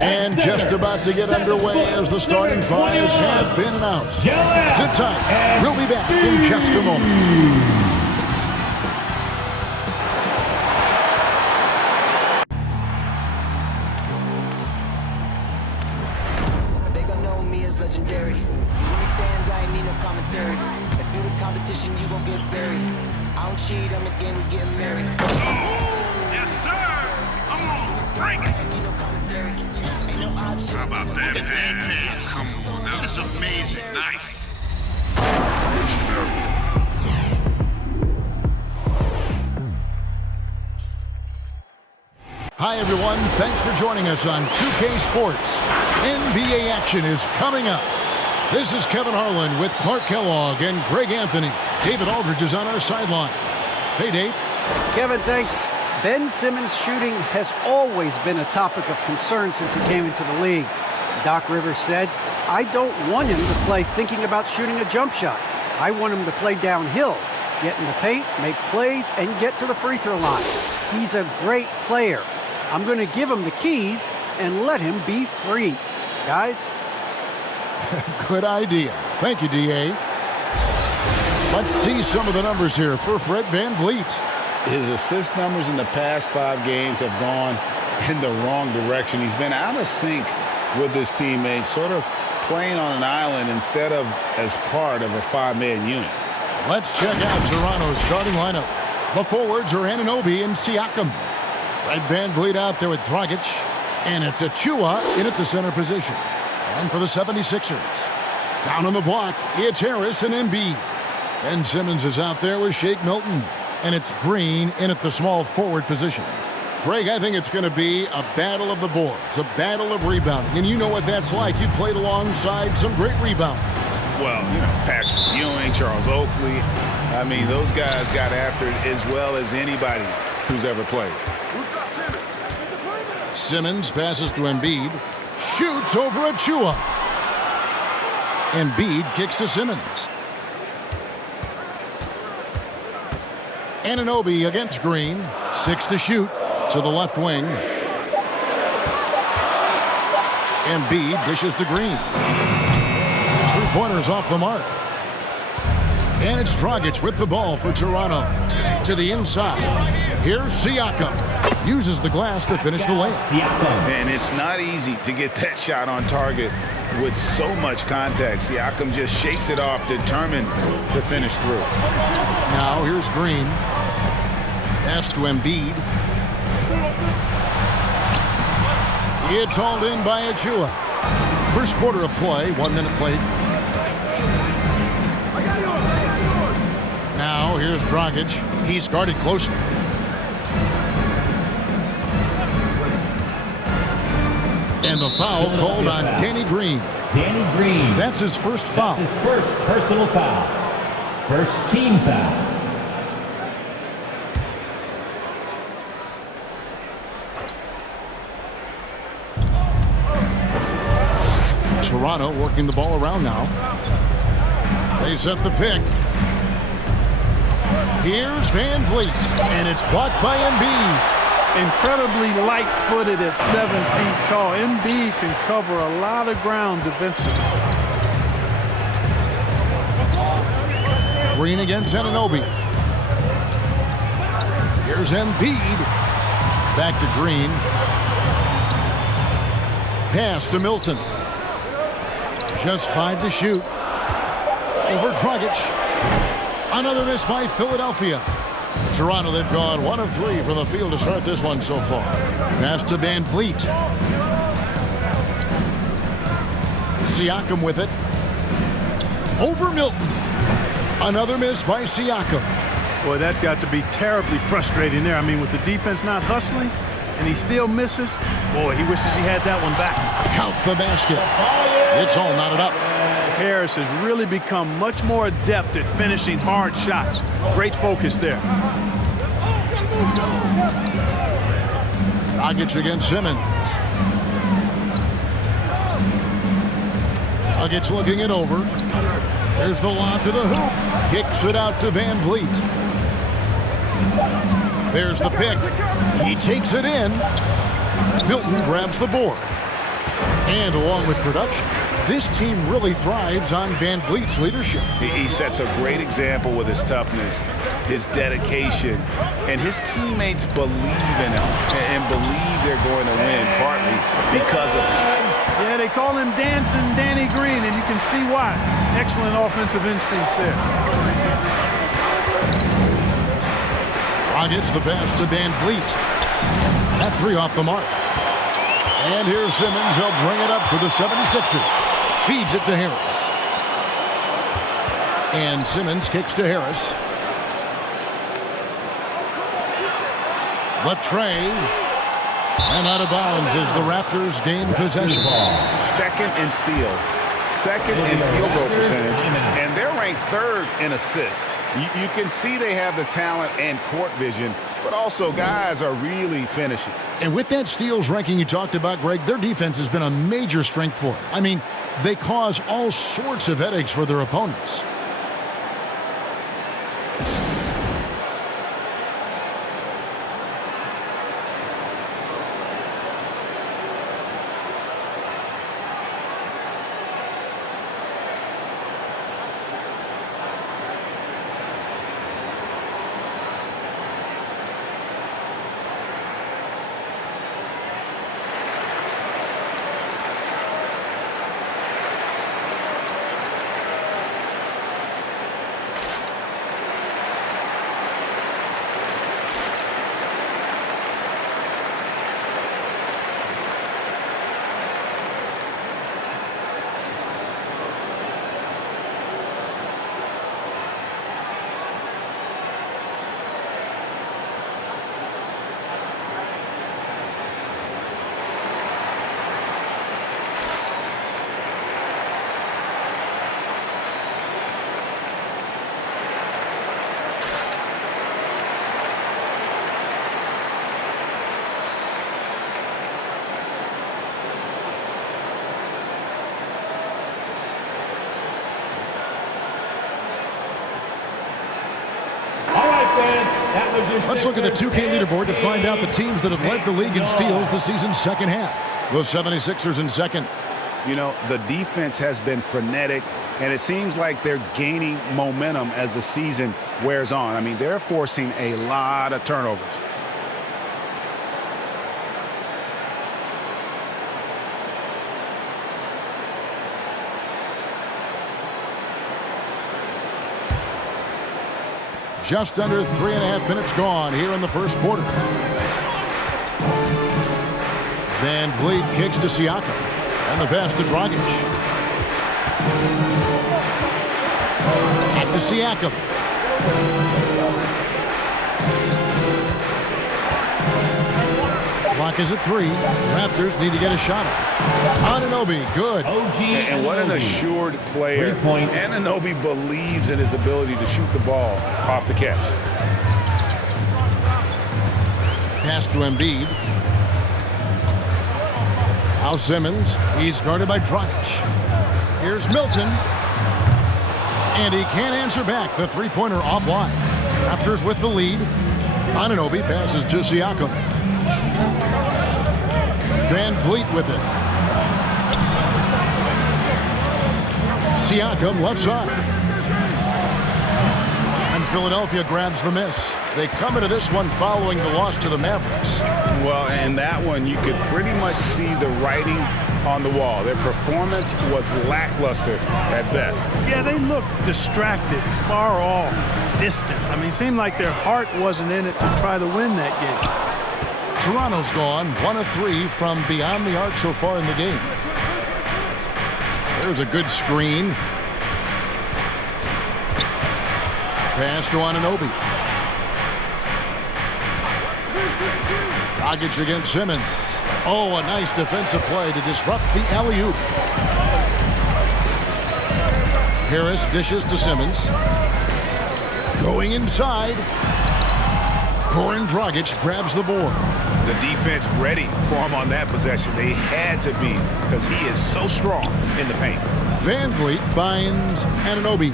And just about to get underway as the starting fives have been announced. Sit tight. We'll be back in just a moment. Hi, everyone. Thanks for joining us on 2K Sports. NBA action is coming up. This is Kevin Harlan with Clark Kellogg and Greg Anthony. David Aldridge is on our sideline. Hey, Dave. Kevin, thanks. Ben Simmons' shooting has always been a topic of concern since he came into the league. Doc Rivers said, I don't want him to play thinking about shooting a jump shot. I want him to play downhill, get in the paint, make plays, and get to the free throw line. He's a great player. I'm going to give him the keys and let him be free. Guys? Good idea. Thank you, D.A. Let's see some of the numbers here for Fred VanVleet. His assist numbers in the past 5 games have gone in the wrong direction. He's been out of sync with his teammates, sort of playing on an island instead of as part of a 5-man unit. Let's check out Toronto's starting lineup. The forwards are Anunoby and Siakam. Fred VanVleet out there with Dragic, and it's Achua in at the center position. And for the 76ers, down on the block, it's Harris and Embiid. Ben Simmons is out there with Shake Milton, and it's Green in at the small forward position. Greg, I think it's going to be a battle of the boards, a battle of rebounding, and you know what that's like. You played alongside some great rebounders. Well, you know, Patrick Ewing, Charles Oakley. I mean, those guys got after it as well as anybody who's ever played. Simmons passes to Embiid, shoots over Achua. Embiid kicks to Simmons. Anunoby against Green, 6 to shoot to the left wing. Embiid dishes to Green. His 3-pointers off the mark. And it's Dragic with the ball for Toronto. To the inside. Here's Siakam. Uses the glass to finish the layup. And it's not easy to get that shot on target with so much contact. Siakam just shakes it off, determined to finish through. Now here's Green. Pass to Embiid. It's hauled in by Achua. First quarter of play, 1 minute played. Now here's Dragic. He's guarded closely. And the foul called on Danny Green. Danny Green. That's his first foul. That's his first personal foul. First team foul. Toronto working the ball around now. They set the pick. Here's VanVleet, and it's blocked by Embiid. Incredibly light-footed at 7 feet tall. Embiid can cover a lot of ground defensively. Green against Anunoby. Here's Embiid. Back to Green. Pass to Milton. Just 5 to shoot. Over Dragic. Another miss by Philadelphia. Toronto, they've gone 1 of 3 from the field to start this one so far. Pass to VanVleet. Siakam with it. Over Milton. Another miss by Siakam. Boy, that's got to be terribly frustrating there. I mean, with the defense not hustling and he still misses, boy, he wishes he had that one back. Count the basket. It's all knotted up. Harris has really become much more adept at finishing hard shots. Great focus there. Dragic against Simmons. Dragic looking it over. There's the lob to the hoop. Kicks it out to VanVleet. There's the pick. He takes it in. Milton grabs the board. And along with production, this team really thrives on Van Vliet's leadership. He sets a great example with his toughness, his dedication, and his teammates believe in him and believe they're going to win, partly because of him. Yeah, they call him Dancing Danny Green, and you can see why. Excellent offensive instincts there. Gets the pass to Van Vliet. That three off the mark. And here's Simmons. He'll bring it up for the 76ers. Feeds it to Harris. And Simmons kicks to Harris. The tray. And out of bounds as the Raptors gain possession. Second in steals. Second in field goal percentage. And they're ranked third in assists. You can see they have the talent and court vision, but also guys are really finishing. And with that steals ranking you talked about, Greg, their defense has been a major strength for them. I mean, they cause all sorts of headaches for their opponents. Let's look at the 2K leaderboard to find out the teams that have led the league in steals the season's second half. The 76ers in second. You know, the defense has been frenetic, and it seems like they're gaining momentum as the season wears on. I mean, they're forcing a lot of turnovers. Just under 3.5 minutes gone here in the first quarter. Van Vliet kicks to Siakam. And the pass to Dragic. Back to Siakam. Clock is at 3. Raptors need to get a shot up. Anunoby, good. And what an assured player. Anunoby believes in his ability to shoot the ball off the catch. Pass to Embiid. Now Simmons. He's guarded by Dragic. Here's Milton. And he can't answer back. The three-pointer offline. Raptors with the lead. Anunoby passes to Siakam. Van Vliet with it. Siakam left side. And Philadelphia grabs the miss. They come into this one following the loss to the Mavericks. Well, in that one, you could pretty much see the writing on the wall. Their performance was lackluster at best. Yeah, they looked distracted, far off, distant. I mean, it seemed like their heart wasn't in it to try to win that game. Toronto's gone 1 of 3 from beyond the arc so far in the game. There's a good screen. Pass to Anunoby. Dragic against Simmons. Oh, a nice defensive play to disrupt the alley-oop. Harris dishes to Simmons. Going inside. Goran Dragic grabs the board. The defense ready for him on that possession. They had to be because he is so strong in the paint. Van Vliet finds Anunoby.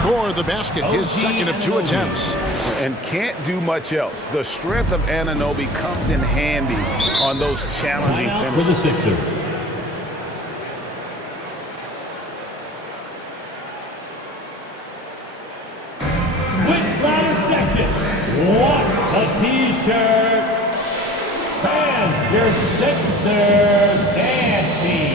score the basket, his second of 2 attempts. And can't do much else. The strength of Anunoby comes in handy on those challenging Timeout for the finishes. Sixers. With ladder section, what a t-shirt. And your Sixers dance team.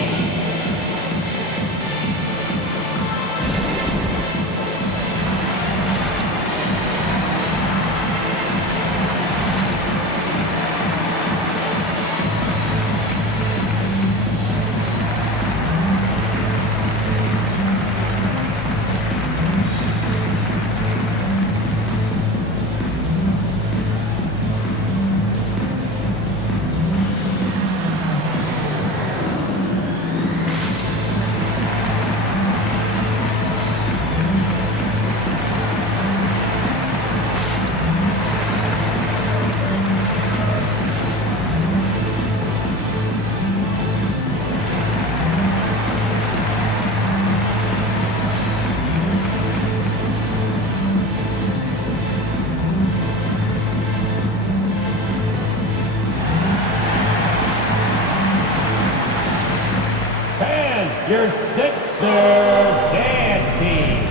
Your Sixers dance team.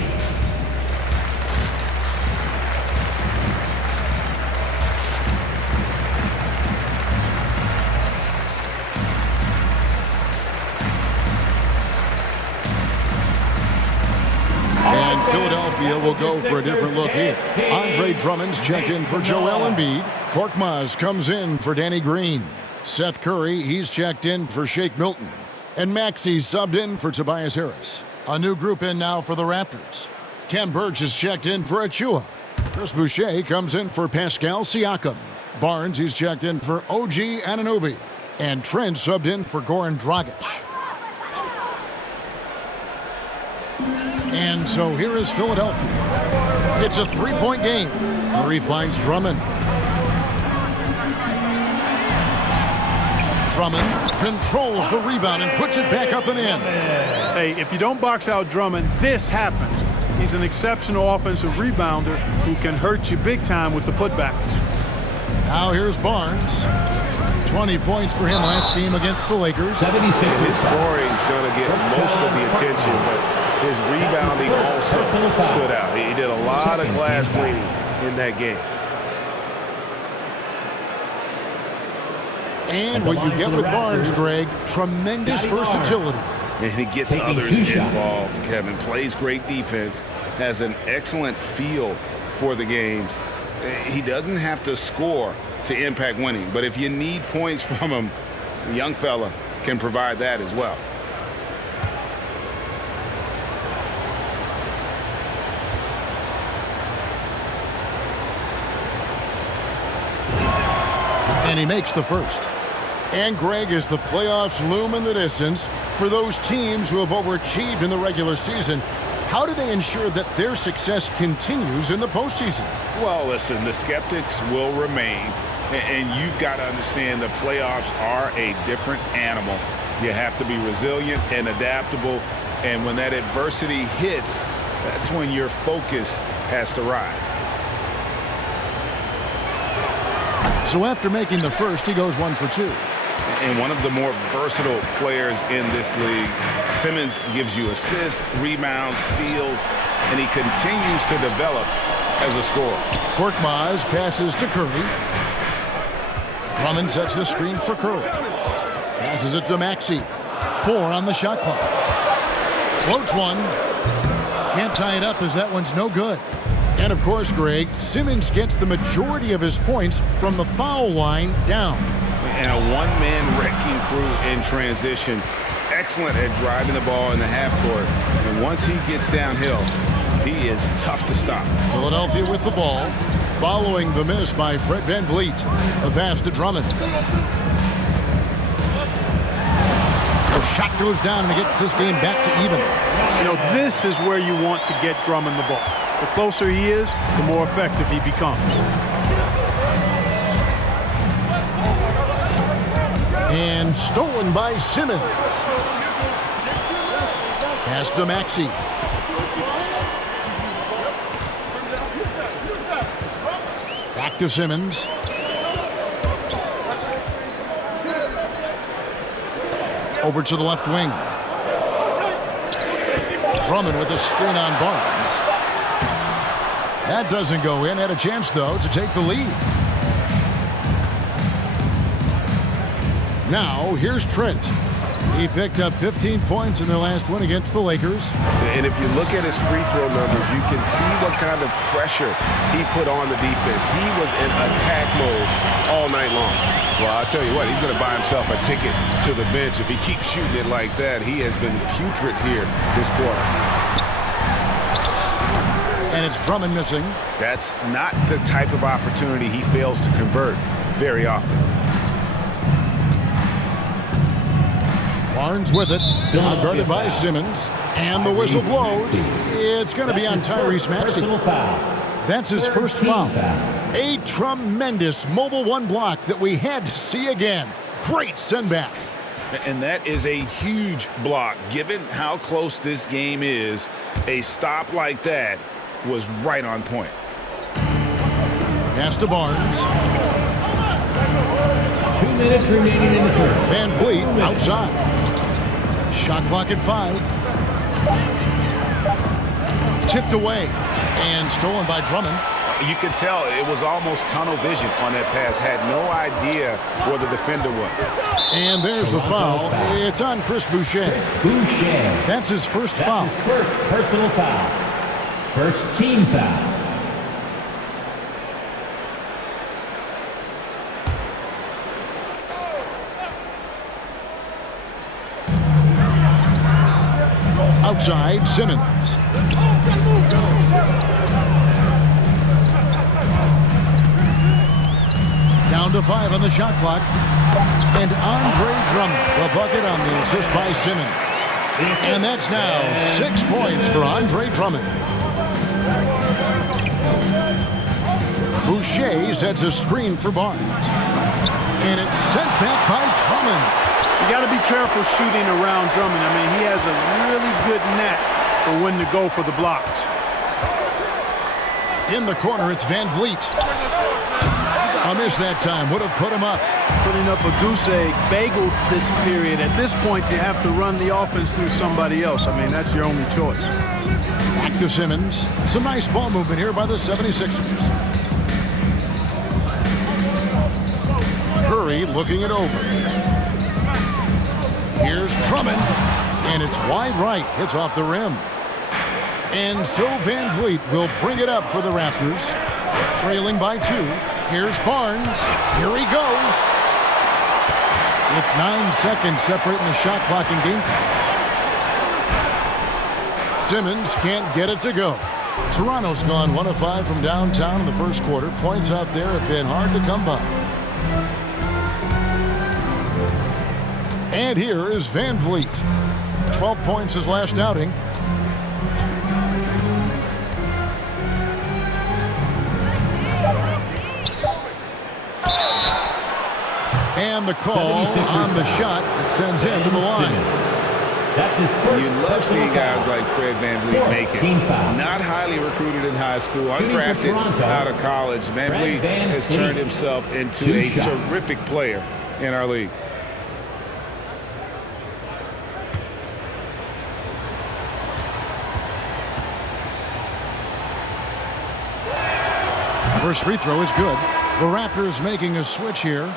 And Philadelphia will go for a different look here. Andre Drummond's checked in for Joel Embiid. Korkmaz comes in for Danny Green. Seth Curry, he's checked in for Shake Milton. And Maxey's subbed in for Tobias Harris. A new group in now for the Raptors. Ken Burge is checked in for Achua. Chris Boucher comes in for Pascal Siakam. Barnes, he's checked in for OG Anunoby. And Trent subbed in for Goran Dragic. And so here is Philadelphia. It's a 3-point game. Murray finds Drummond. Drummond controls the rebound and puts it back up and in. Hey, if you don't box out Drummond, this happens. He's an exceptional offensive rebounder who can hurt you big time with the putbacks. Now here's Barnes. 20 points for him last game against the Lakers. 76. His scoring is going to get most of the attention, but his rebounding also stood out. He did a lot of glass cleaning in that game. And what you get with Barnes, Greg, tremendous versatility. And he gets others involved. Kevin plays great defense, has an excellent feel for the games. He doesn't have to score to impact winning, but if you need points from him, the young fella can provide that as well. And he makes the first. And Greg, as the playoffs loom in the distance, for those teams who have overachieved in the regular season, how do they ensure that their success continues in the postseason? Well, listen, the skeptics will remain, and you've got to understand the playoffs are a different animal. You have to be resilient and adaptable, and when that adversity hits, that's when your focus has to rise. So after making the first, he goes 1 for 2. And one of the more versatile players in this league. Simmons gives you assists, rebounds, steals, and he continues to develop as a scorer. Korkmaz passes to Curry. Drummond sets the screen for Curry. Passes it to Maxey. 4 on the shot clock. Floats one. Can't tie it up as that one's no good. And of course, Greg, Simmons gets the majority of his points from the foul line down. And a one-man wrecking crew in transition. Excellent at driving the ball in the half court. And once he gets downhill, he is tough to stop. Philadelphia with the ball, following the miss by Fred VanVleet. The pass to Drummond. The shot goes down and it gets this game back to even. You know, this is where you want to get Drummond the ball. The closer he is, the more effective he becomes. And stolen by Simmons. Pass to Maxey. to Simmons. Over to the left wing. Drummond with a screen on Barnes. That doesn't go in. Had a chance, though, to take the lead. Now, here's Trent. He picked up 15 points in their last win against the Lakers. And if you look at his free throw numbers, you can see what kind of pressure he put on the defense. He was in attack mode all night long. Well, I'll tell you what, he's going to buy himself a ticket to the bench. If he keeps shooting it like that, he has been putrid here this quarter. And it's Drummond missing. That's not the type of opportunity he fails to convert very often. Barnes with it, guarded by Simmons, and the whistle blows. It's going to be on Tyrese Maxey. That's his first foul. A tremendous mobile one block that we had to see again. Great send back. And that is a huge block. Given how close this game is, a stop like that was right on point. Pass to Barnes. 2 minutes remaining in the first. Van Vliet outside. Shot clock at 5. Tipped away and stolen by Drummond. You could tell it was almost tunnel vision on that pass. Had no idea where the defender was. And there's the foul. It's on Chris Boucher. That's his first foul. His first personal foul. First team foul. Outside, Simmons. Down to 5 on the shot clock. And Andre Drummond, the bucket on the assist by Simmons. And that's now 6 points for Andre Drummond. Boucher sets a screen for Barnes. And it's sent back by Drummond. You got to be careful shooting around Drummond. I mean, he has a really good knack for when to go for the blocks. In the corner, it's Van Vliet. A miss that time. Would have put him up. Putting up a goose egg bagel this period. At this point, you have to run the offense through somebody else. I mean, that's your only choice. Back to Simmons. Some nice ball movement here by the 76ers. Curry looking it over. Here's Drummond, and it's wide right. Hits off the rim. And so Van Vliet will bring it up for the Raptors. Trailing by 2. Here's Barnes. Here he goes. It's 9 seconds separating the shot clock and game clock. Simmons can't get it to go. Toronto's gone 1 of 5 from downtown in the first quarter. Points out there have been hard to come by. And here is Van Vliet. 12 points his last outing. And the call on the shot that sends him to the line. That's his first. You love seeing guys like Fred VanVleet make it. Not highly recruited in high school, undrafted out of college. VanVleet has turned himself into a terrific player in our league. First free throw is good. The Raptors making a switch here.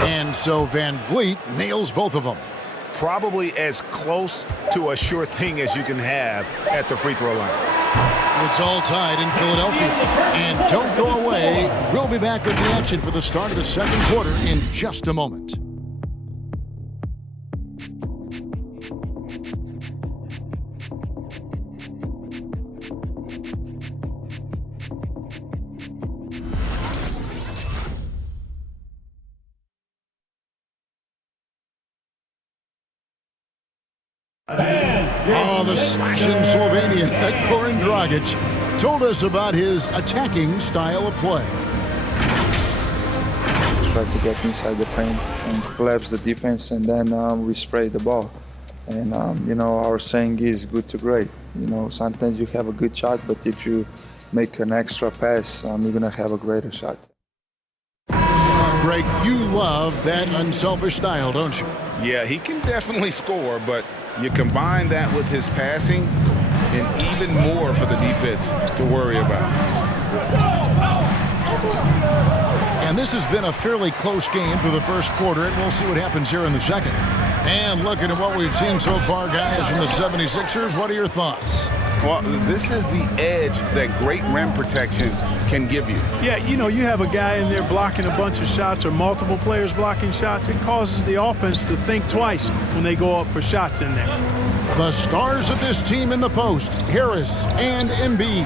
And so Van Vliet nails both of them. Probably as close to a sure thing as you can have at the free throw line. It's all tied in Philadelphia. And don't go away. We'll be back with the action for the start of the second quarter in just a moment. Oh, the slash in Slovenia. Goran Dragic told us about his attacking style of play. Try to get inside the paint and collapse the defense, and then we spray the ball. And, our saying is good to great. Sometimes you have a good shot, but if you make an extra pass, you're going to have a greater shot. Greg, you love that unselfish style, don't you? Yeah, he can definitely score, but you combine that with his passing and even more for the defense to worry about. And this has been a fairly close game through the first quarter, and we'll see what happens here in the second. And looking at what we've seen so far, guys, from the 76ers, what are your thoughts? Well, this is the edge that great rim protection can give you. Yeah, you have a guy in there blocking a bunch of shots or multiple players blocking shots. It causes the offense to think twice when they go up for shots in there. The stars of this team in the post, Harris and Embiid.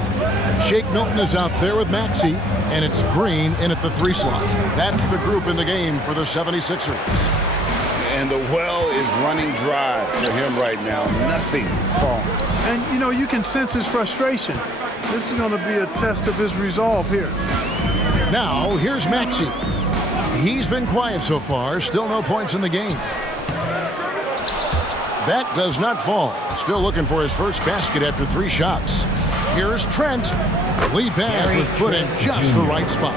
Shake Milton is out there with Maxey, and it's Green in at the 3 slot. That's the group in the game for the 76ers. And the well is running dry for him right now. Nothing falling. And, you can sense his frustration. This is going to be a test of his resolve here. Now, here's Maxey. He's been quiet so far. Still no points in the game. That does not fall. Still looking for his first basket after 3 shots. Here's Trent. The lead pass was put in just the right spot.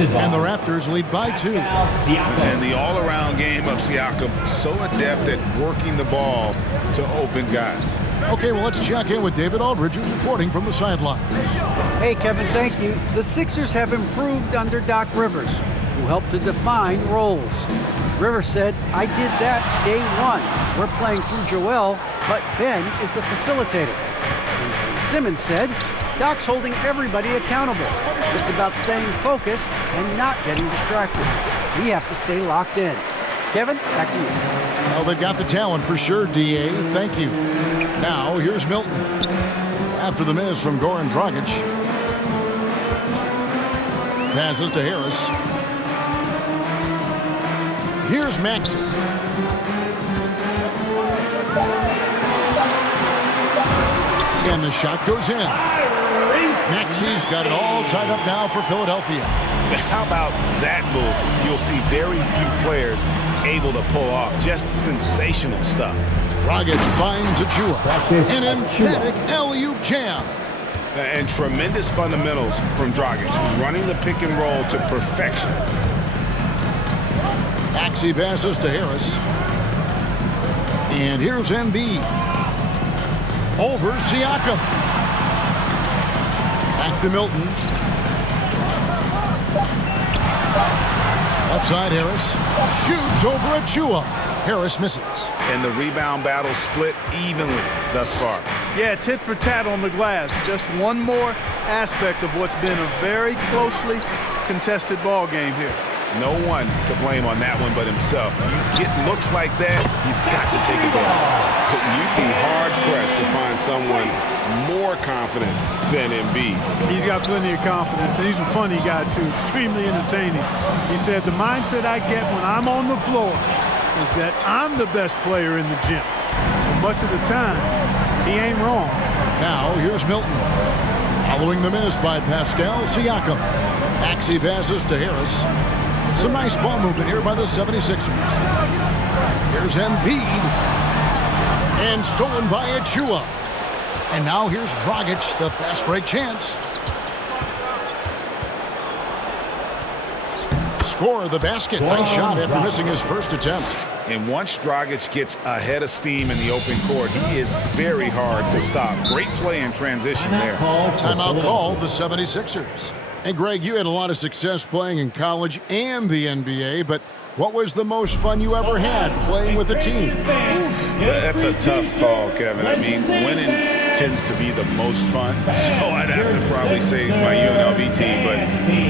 And the Raptors lead by 2. And the all-around game of Siakam, so adept at working the ball to open guys. Okay, well, let's check in with David Aldridge, who's reporting from the sidelines. Hey, Kevin, thank you. The Sixers have improved under Doc Rivers, who helped to define roles. Rivers said, I did that day 1. We're playing through Joel, but Ben is the facilitator. And Simmons said, Doc's holding everybody accountable. It's about staying focused and not getting distracted. We have to stay locked in. Kevin, back to you. Well, they've got the talent for sure, D.A. Thank you. Now, here's Milton. After the miss from Goran Dragic. Passes to Harris. Here's Maxey. And the shot goes in. Maxey's got it all tied up now for Philadelphia. How about that move? You'll see very few players able to pull off just sensational stuff. Dragic finds Achua. An emphatic LU jam. And tremendous fundamentals from Dragic, running the pick and roll to perfection. Maxey passes to Harris. And here's Embiid. Over Siakam. Back to Milton. Left side, Harris. Shoots over Achua. Harris misses. And the rebound battle split evenly thus far. Yeah, tit for tat on the glass. Just one more aspect of what's been a very closely contested ball game here. No one to blame on that one but himself. You get looks like that, you've got to take advantage. You'd be hard-pressed to find someone more confident than Embiid. He's got plenty of confidence, and he's a funny guy, too. Extremely entertaining. He said, the mindset I get when I'm on the floor is that I'm the best player in the gym. And much of the time, he ain't wrong. Now, here's Milton. Following the miss by Pascal Siakam. Maxey passes to Harris. Some nice ball movement here by the 76ers. Here's Embiid. And stolen by Achua. And now here's Dragic, the fast break chance. Score the basket. Nice shot after missing his first attempt. And once Dragic gets ahead of steam in the open court, he is very hard to stop. Great play in transition there. Timeout called the 76ers. And Greg, you had a lot of success playing in college and the NBA, but what was the most fun you ever had playing with a team? That's a tough call, Kevin. I mean, winning tends to be the most fun. So I'd have to probably say my UNLV team, but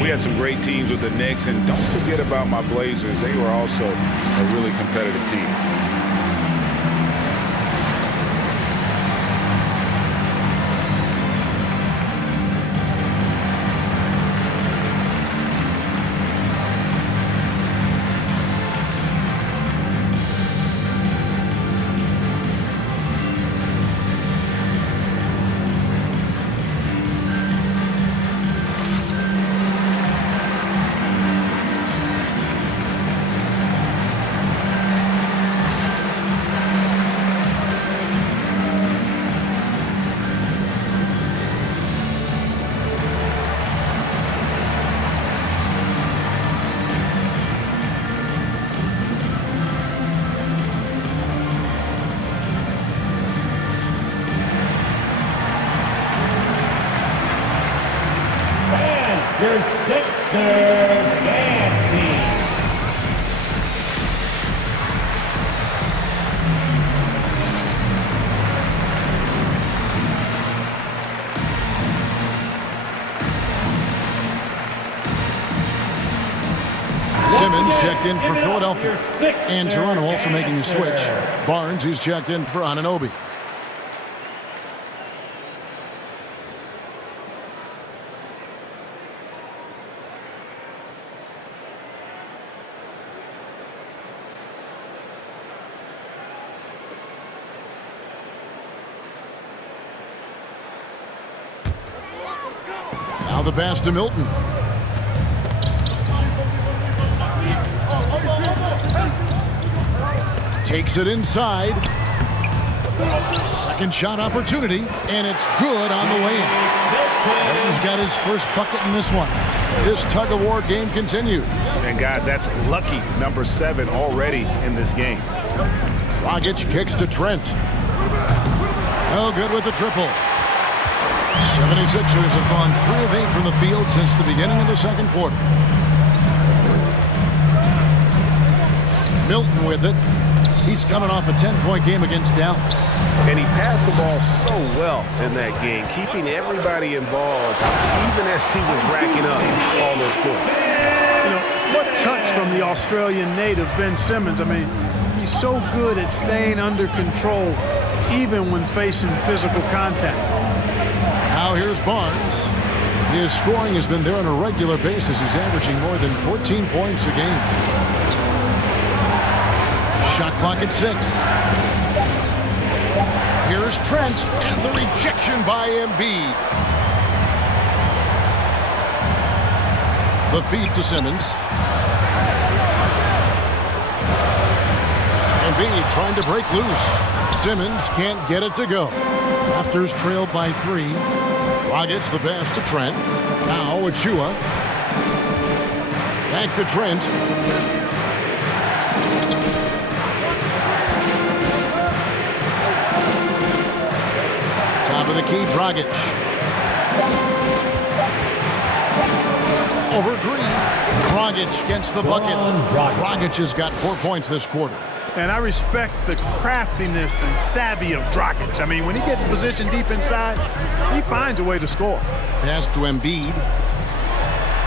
we had some great teams with the Knicks, and don't forget about my Blazers. They were also a really competitive team. Sixers dancing. Simmons checked in for Philadelphia. And Toronto also making a switch. Barnes, he's checked in for Anunoby. Now the pass to Milton. Takes it inside. Second shot opportunity, and it's good on the way in. He's got his first bucket in this one. This tug-of-war game continues. And, guys, that's lucky number 7 already in this game. Dragic kicks to Trent. No good with the triple. 76ers have gone 3 of 8 from the field since the beginning of the second quarter. Milton with it. He's coming off a 10-point game against Dallas. And he passed the ball so well in that game, keeping everybody involved, even as he was racking up all those points. You know, what touch from the Australian native, Ben Simmons. I mean, he's so good at staying under control, even when facing physical contact. Now here's Barnes. His scoring has been there on a regular basis. He's averaging more than 14 points a game. Shot clock at 6. Here's Trent, and the rejection by Embiid. The feed to Simmons. Embiid trying to break loose. Simmons can't get it to go. Raptors trail by 3. Dragic the pass to Trent. Now Achua. Back to Trent. Top of the key, Dragic. Over Green. Dragic gets the bucket. Dragic has got 4 points this quarter. And I respect the craftiness and savvy of Dragic. I mean, when he gets positioned deep inside, he finds a way to score. Pass to Embiid.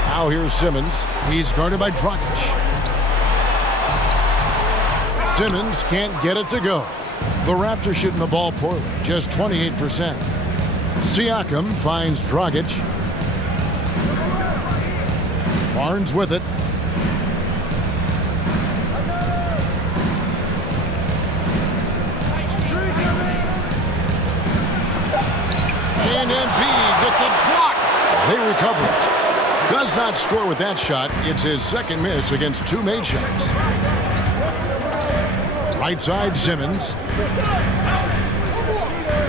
Now here's Simmons. He's guarded by Dragic. Simmons can't get it to go. The Raptors shooting the ball poorly, just 28%. Siakam finds Dragic. Barnes with it. And Embiid with the block. They recover it. Does not score with that shot. It's his second miss against 2 made shots. Right side, Simmons.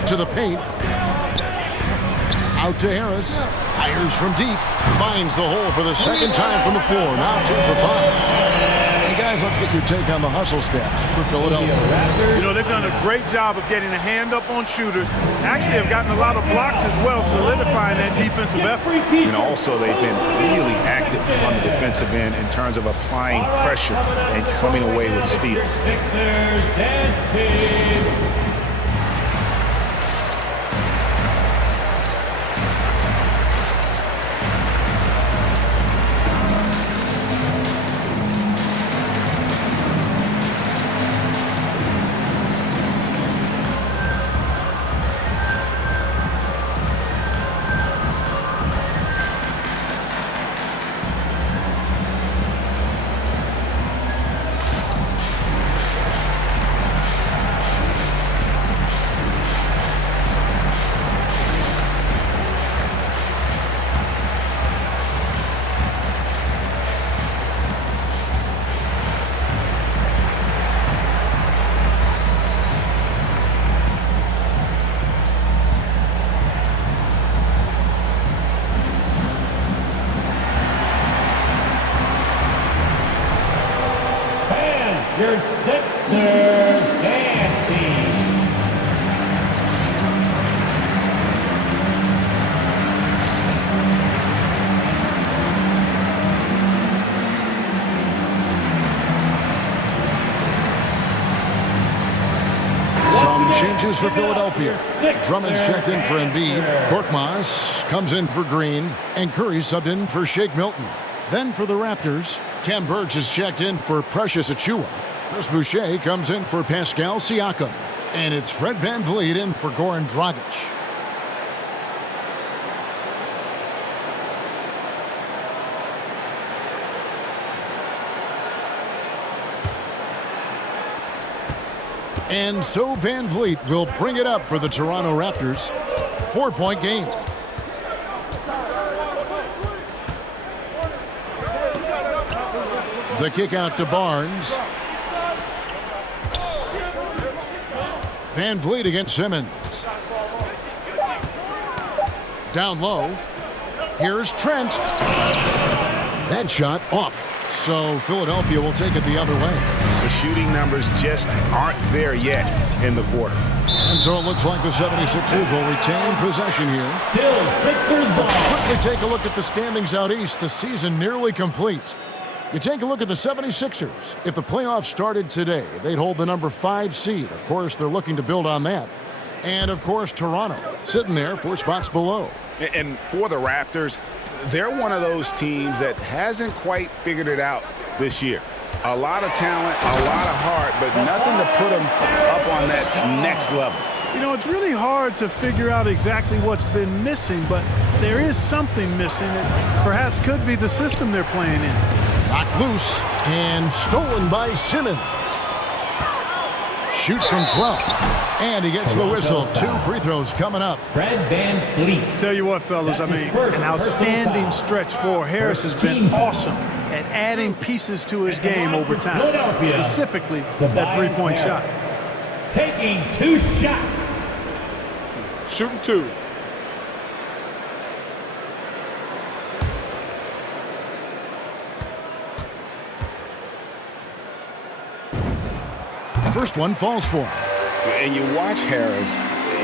To the paint. Out to Harris. Fires from deep. Finds the hole for the second time from the floor. Now 2 for 5. Hey, guys, let's get your take on the hustle stats for Philadelphia. You know, they've done a great job of getting a hand up on shooters. Actually, have gotten a lot of blocks as well, solidifying that defensive effort. And also, they've been really active on the defensive end in terms of applying pressure and coming away with steals. Sixers dancing. Your Sixers dancing. Some changes for Philadelphia. Drummond's checked in for Embiid. Korkmaz comes in for Green. And Curry subbed in for Shake Milton. Then for the Raptors, Cam Burge is checked in for Precious Achiuwa. Chris Boucher comes in for Pascal Siakam. And it's Fred VanVleet in for Goran Dragic. And so VanVleet will bring it up for the Toronto Raptors. 4-point game. The kick out to Barnes. VanVleet against Simmons. Down low. Here's Trent. That shot off. So Philadelphia will take it the other way. The shooting numbers just aren't there yet in the quarter. And so it looks like the 76ers will retain possession here. Still Sixers ball. Let's quickly take a look at the standings out east. The season nearly complete. You take a look at the 76ers. If the playoffs started today, they'd hold the number 5 seed. Of course, they're looking to build on that. And, of course, Toronto sitting there 4 spots below. And for the Raptors, they're one of those teams that hasn't quite figured it out this year. A lot of talent, a lot of heart, but nothing to put them up on that next level. You know, it's really hard to figure out exactly what's been missing, but there is something missing that perhaps could be the system they're playing in. Knocked loose and stolen by Simmons. Shoots from 12. And he gets the whistle. 2 free throws coming up. Fred VanVleet. Tell you what, fellas, I mean, an outstanding stretch for Harris has been awesome at adding pieces to his game over time, specifically that three-point shot. Taking 2 shots. Shooting 2. First one falls for him. And you watch Harris,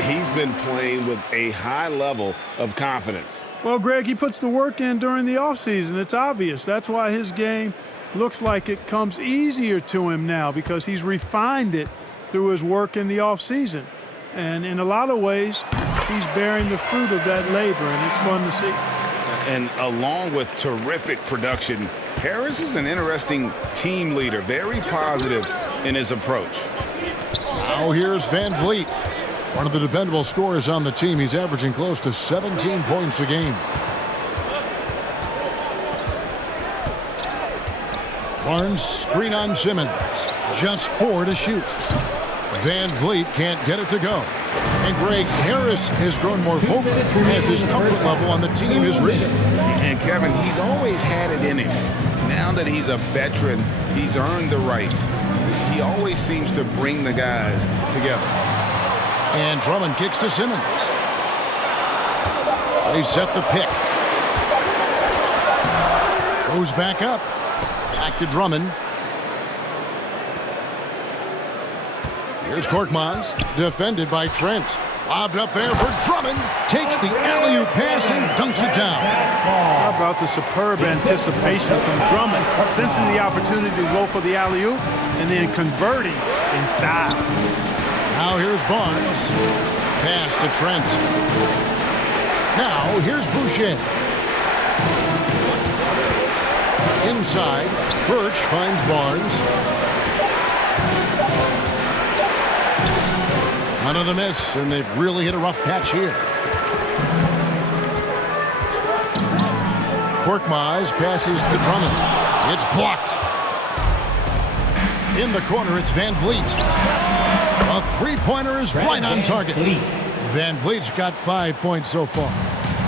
he's been playing with a high level of confidence. Well, Greg, he puts the work in during the offseason. It's obvious. That's why his game looks like it comes easier to him now, because he's refined it through his work in the offseason. And in a lot of ways, he's bearing the fruit of that labor, and it's fun to see. And along with terrific production, Harris is an interesting team leader, very positive in his approach. Now here's VanVleet. One of the dependable scorers on the team. He's averaging close to 17 points a game. Barnes screen on Simmons. Just 4 to shoot. VanVleet can't get it to go. And Greg, Harris has grown more vocal as his comfort level on the team has risen. And Kevin, he's always had it in him. Now that he's a veteran, he's earned the right. He always seems to bring the guys together. And Drummond kicks to Simmons. They set the pick. Goes back up. Back to Drummond. Here's Korkmaz, defended by Trent. Lobbed up there for Drummond. Takes the alley-oop pass and dunks it down. How about the superb anticipation from Drummond, sensing the opportunity to go for the alley-oop and then converting in style. Now here's Barnes. Pass to Trent. Now here's Boucher. Inside, Birch finds Barnes. Another miss, and they've really hit a rough patch here. Korkmaz passes to Drummond. It's blocked. In the corner, it's VanVleet. A three-pointer is right on target. VanVleet's got 5 points so far.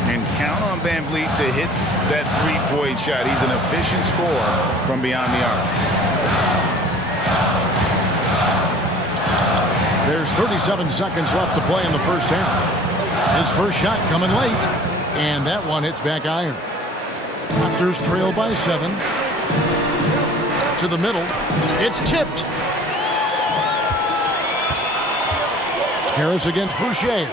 And count on VanVleet to hit that three-point shot. He's an efficient scorer from beyond the arc. There's 37 seconds left to play in the first half. His first shot coming late, and that one hits back iron. Raptors trail by 7. To the middle. It's tipped. Harris against Boucher.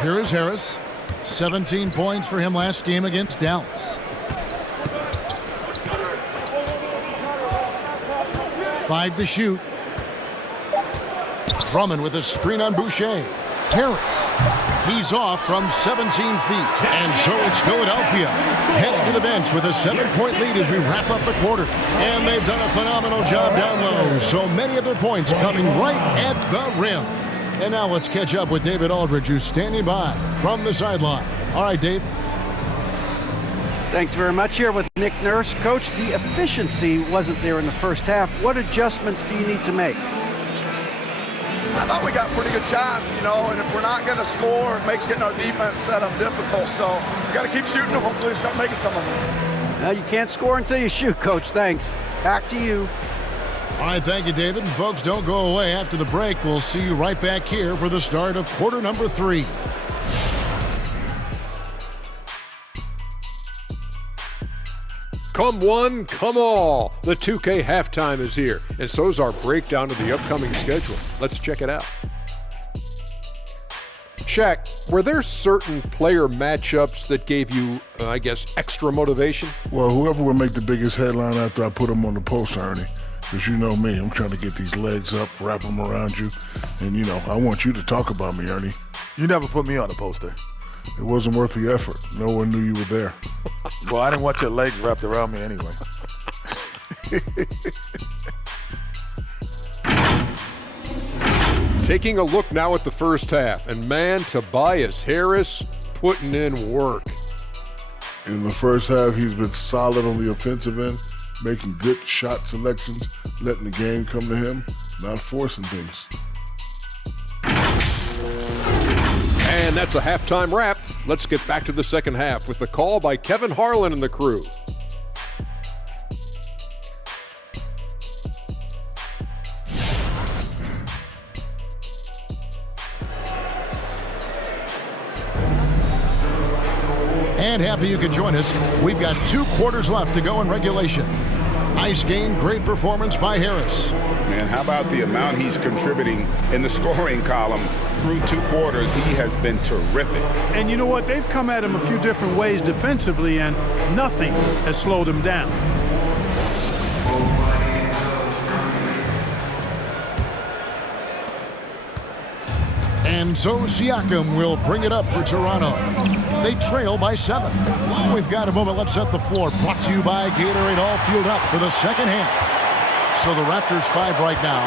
Here is Harris. 17 points for him last game against 5 to shoot. Drummond with a screen on Boucher. Harris. He's off from 17 feet. And so it's Philadelphia heading to the bench with a 7-point lead as we wrap up the quarter. And they've done a phenomenal job down low. So many of their points coming right at the rim. And now let's catch up with David Aldridge, who's standing by from the sideline. All right, Dave. Thanks very much. Here with Nick Nurse. Coach, the efficiency wasn't there in the first half. What adjustments do you need to make? I thought we got pretty good shots, and if we're not going to score, it makes getting our defense set up difficult. So we got to keep shooting them. Hopefully start making some of them. Well, you can't score until you shoot, Coach. Thanks. Back to you. All right, thank you, David. And folks, don't go away. After the break, we'll see you right back here for the start of quarter number 3. Come one, come all. The 2K halftime is here, and so is our breakdown of the upcoming schedule. Let's check it out. Shaq, were there certain player matchups that gave you, extra motivation? Well, whoever would make the biggest headline after I put them on the post, Ernie. Because you know me, I'm trying to get these legs up, wrap them around you. And, I want you to talk about me, Ernie. You never put me on the poster. It wasn't worth the effort. No one knew you were there. Well, I didn't want your legs wrapped around me anyway. Taking a look now at the first half, and man, Tobias Harris putting in work. In the first half, he's been solid on the offensive end, making good shot selections, letting the game come to him, not forcing things. And that's a halftime wrap. Let's get back to the second half with the call by Kevin Harlan and the crew. And happy you could join us. We've got 2 quarters left to go in regulation. Nice game, great performance by Harris. And how about the amount he's contributing in the scoring column through 2 quarters? He has been terrific. And you know what? They've come at him a few different ways defensively, and nothing has slowed him down. And so Siakam will bring it up for Toronto. They trail by 7. While we've got a moment, let's set the floor. Brought to you by Gatorade, all fueled up for the second half. So the Raptors 5 right now.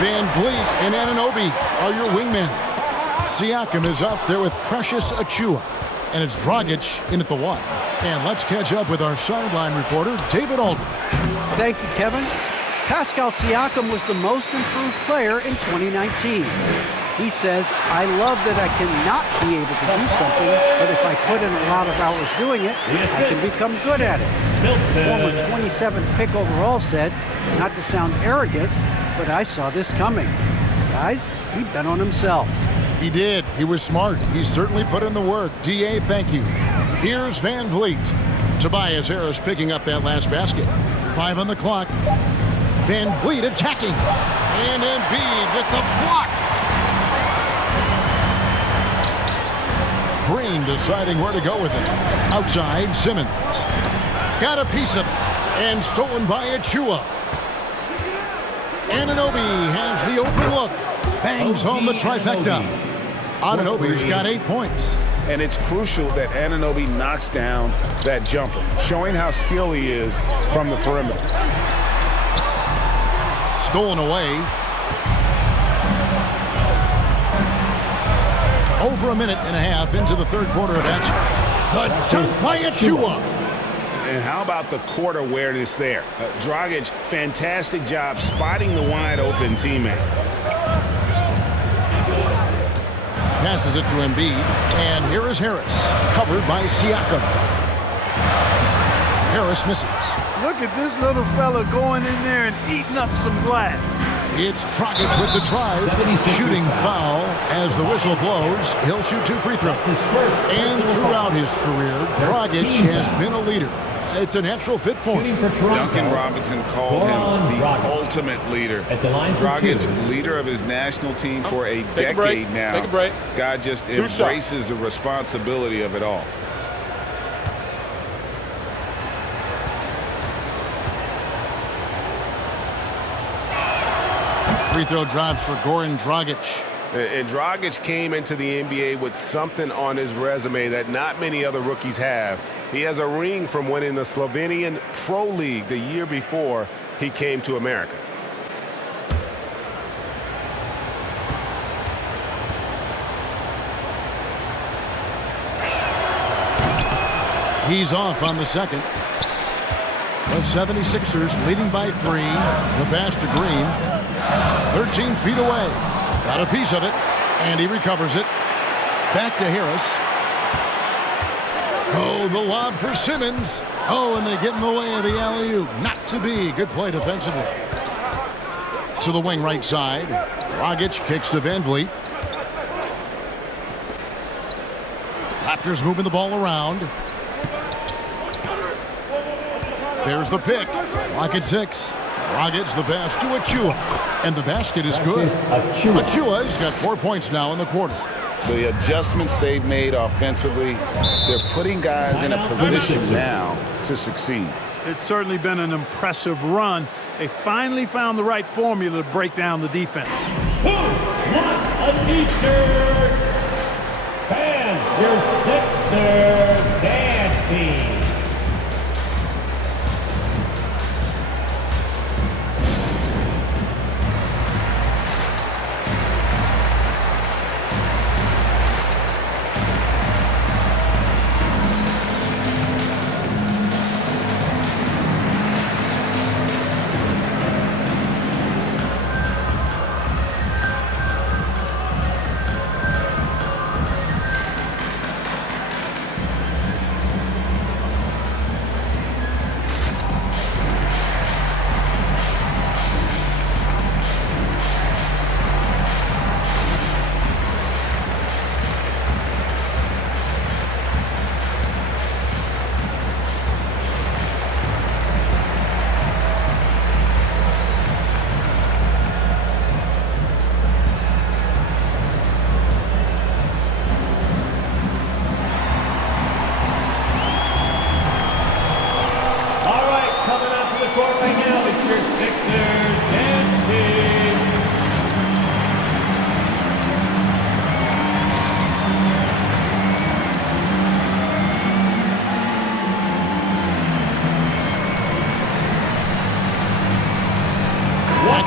Van Vliet and Anunoby are your wingmen. Siakam is up there with Precious Achiuwa. And it's Dragic in at the 1. And let's catch up with our sideline reporter, David Aldridge. Thank you, Kevin. Pascal Siakam was the most improved player in 2019. He says, I love that I cannot be able to do something, but if I put in a lot of hours doing it, I can become good at it. The former 27th pick overall said, not to sound arrogant, but I saw this coming. Guys, he bet on himself. He did. He was smart. He certainly put in the work. D.A., thank you. Here's Van Vliet. Tobias Harris picking up that last basket. 5 on the clock. Van Vliet attacking. And Embiid with the block. Green deciding where to go with it. Outside, Simmons. Got a piece of it. And stolen by Achiuwa. Anunoby has the open look. Bangs home the trifecta. Anunoby's got 8 points. And it's crucial that Anunoby knocks down that jumper, showing how skilled he is from the perimeter. Stolen away. Over a minute and a half into the third quarter of action. The dunk by Achiuwa. And how about the court awareness there? Dragic, fantastic job spotting the wide open teammate. Passes it to Embiid. And here is Harris, covered by Siakam. Harris misses. Look at this little fella going in there and eating up some glass. It's Dragic with the drive. Shooting foul as the whistle blows. He'll shoot 2 free throws. And throughout his career, Dragic has been a leader. It's a natural fit for him. Duncan Robinson called him the ultimate leader. Dragic, leader of his national team for a decade now. Take a break. God just embraces the responsibility of it all. free throw drops for Goran Dragic. And Dragic came into the NBA with something on his resume that not many other rookies have. He has a ring from winning the Slovenian Pro League the year before he came to America. He's off on the second. The 76ers leading by 3. The pass to Green. 13 feet away. Got a piece of it, and he recovers it. Back to Harris. Oh, the lob for Simmons. Oh, and they get in the way of the alley-oop. Not to be. Good play defensively. To the wing right side. Dragic kicks to Van Vliet. Raptors moving the ball around. There's the pick. Clock at 6. Dragic the pass to Achua. And the basket is good. Achua's got 4 points now in the quarter. The adjustments they've made offensively, they're putting guys in a position now to succeed. It's certainly been an impressive run. They finally found the right formula to break down the defense. Who wants a t-shirt? Fans, your Sixers dance team.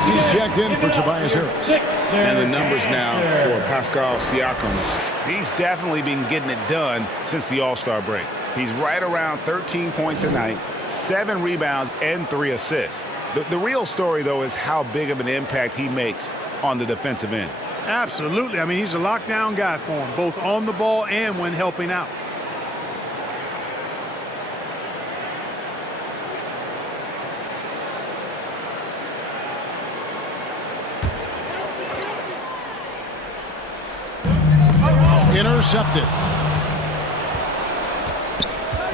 He's jacked in for Tobias Harris. And the numbers now for Pascal Siakam. He's definitely been getting it done since the All-Star break. He's right around 13 points a night, 7 rebounds, and 3 assists. The real story, though, is how big of an impact he makes on the defensive end. Absolutely. I mean, he's a lockdown guy for him, both on the ball and when helping out. Intercepted.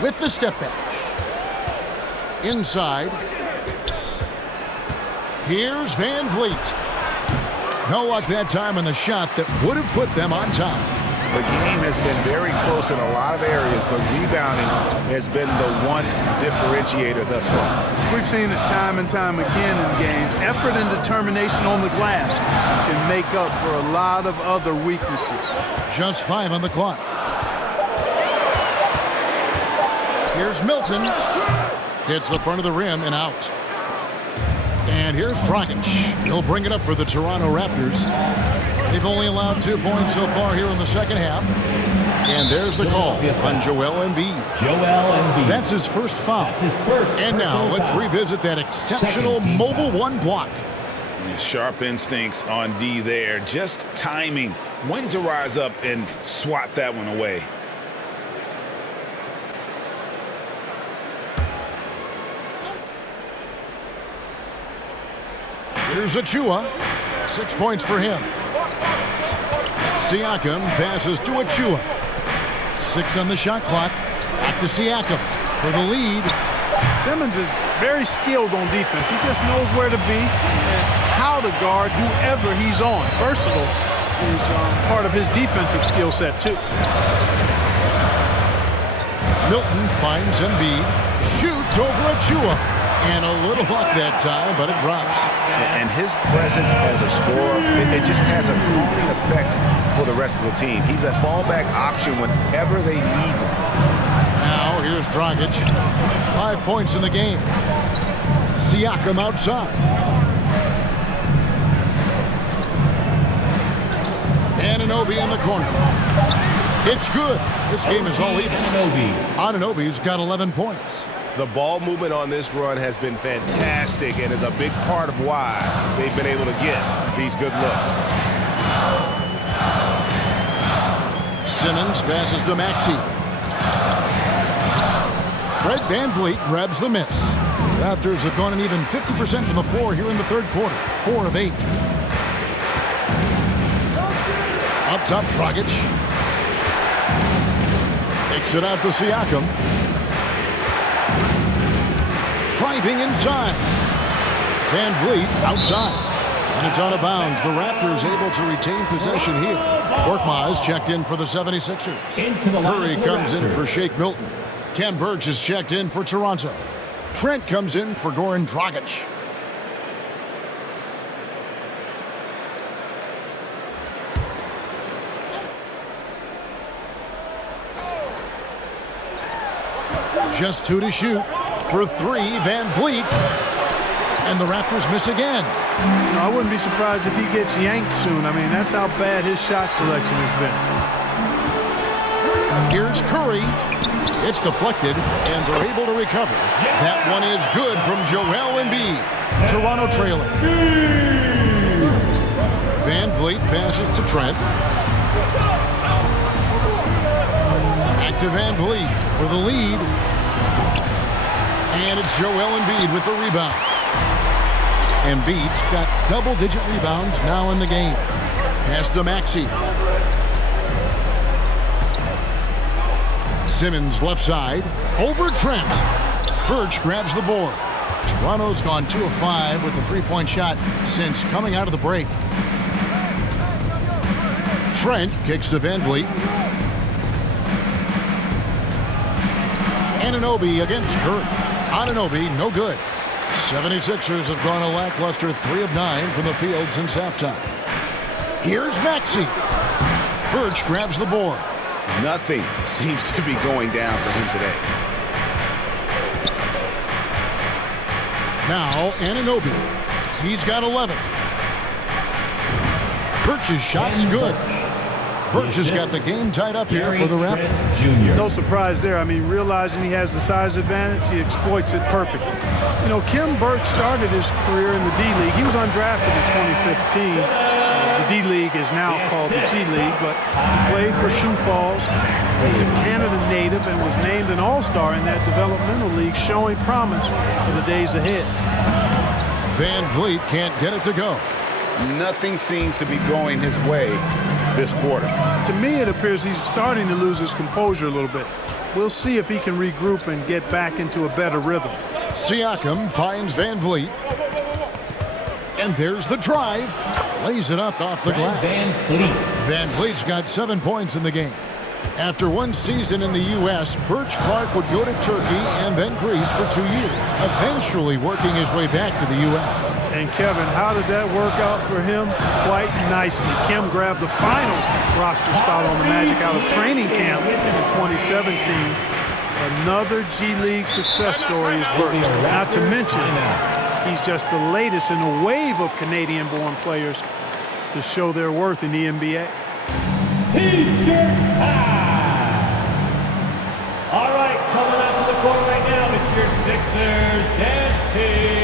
With the step back. Inside. Here's Van Vliet. No luck that time on the shot that would have put them on top. The game has been very close in a lot of areas, but rebounding has been the one differentiator thus far. We've seen it time and time again in games. Effort and determination on the glass can make up for a lot of other weaknesses. Just 5 on the clock. Here's Milton. Hits the front of the rim and out. And here's Dragic. He'll bring it up for the Toronto Raptors. They've only allowed 2 points so far here in the second half. And there's the call on Joel Embiid. That's his first foul. And now let's revisit that exceptional mobile 1 block. Sharp instincts on D there. Just timing when to rise up and swat that one away. Here's Achua. 6 points for him. Siakam passes to Achua. 6 on the shot clock. Back to Siakam for the lead. Simmons is very skilled on defense. He just knows where to be and how to guard whoever he's on. Versatile is part of his defensive skill set, too. Milton finds Embiid. Shoots over Achua. And a little luck that time, but it drops. And his presence as a scorer, it just has a calming effect for the rest of the team. He's a fallback option whenever they need him. Now here's Dragic. 5 points in the game. Siakam outside. Anunoby in the corner. It's good. This game is all even. Anunoby's got 11 points. The ball movement on this run has been fantastic and is a big part of why they've been able to get these good looks. Simmons passes to Maxey. Fred VanVleet grabs the miss. Raptors have gone an even 50% from the floor here in the third quarter. 4 of 8. Up top, Dragic. Takes it out to Siakam. Driving inside. VanVleet outside. And it's out of bounds. The Raptors able to retain possession here. Korkmaz checked in for the 76ers. Curry comes in for Shake Milton. Ken Burge is checked in for Toronto. Trent comes in for Goran Dragic. Just 2 to shoot. For 3, VanVleet. And the Raptors miss again. I wouldn't be surprised if he gets yanked soon. I mean, that's how bad his shot selection has been. Here's Curry. It's deflected, and they're able to recover. That one is good from Joel Embiid. Toronto trailing. VanVleet passes to Trent. Back to VanVleet for the lead. And it's Joel Embiid with the rebound. Embiid's got double-digit rebounds now in the game. Pass to Maxey. Simmons left side. Over Trent. Burge grabs the board. Toronto's gone 2 of 5 with a three-point shot since coming out of the break. Trent kicks to VanVleet. Anunoby against Curry. Anunoby, no good. 76ers have gone a lackluster 3 of 9 from the field since halftime. Here's Maxey. Burge grabs the board. Nothing seems to be going down for him today. Now Anunoby. He's got 11. Burge's shot's good. Burge has got the game tied up here for the Raptors. No surprise there. I mean, realizing he has the size advantage, he exploits it perfectly. You know, Kim Burke started his career in the D-League. He was undrafted in 2015. The D-League is now called the G-League, but he played for Sioux Falls. He's a Canada native and was named an All-Star in that developmental league, showing promise for the days ahead. VanVleet can't get it to go. Nothing seems to be going his way this quarter. To me, it appears he's starting to lose his composure a little bit. We'll see if he can regroup and get back into a better rhythm. Siakam finds VanVleet. And there's the drive. Lays it up off the glass. VanVleet's got 7 points in the game. After one season in the U.S., Birch Clark would go to Turkey and then Greece for 2 years, eventually working his way back to the U.S. And Kevin, how did that work out for him? Quite nicely. Kim grabbed the final roster spot on the Magic out of training camp in 2017. Another G-League success story is Birch. Not to mention, he's just the latest in a wave of Canadian-born players to show their worth in the NBA. T-shirt time! All right, coming out to the court right now, it's your Sixers dance team.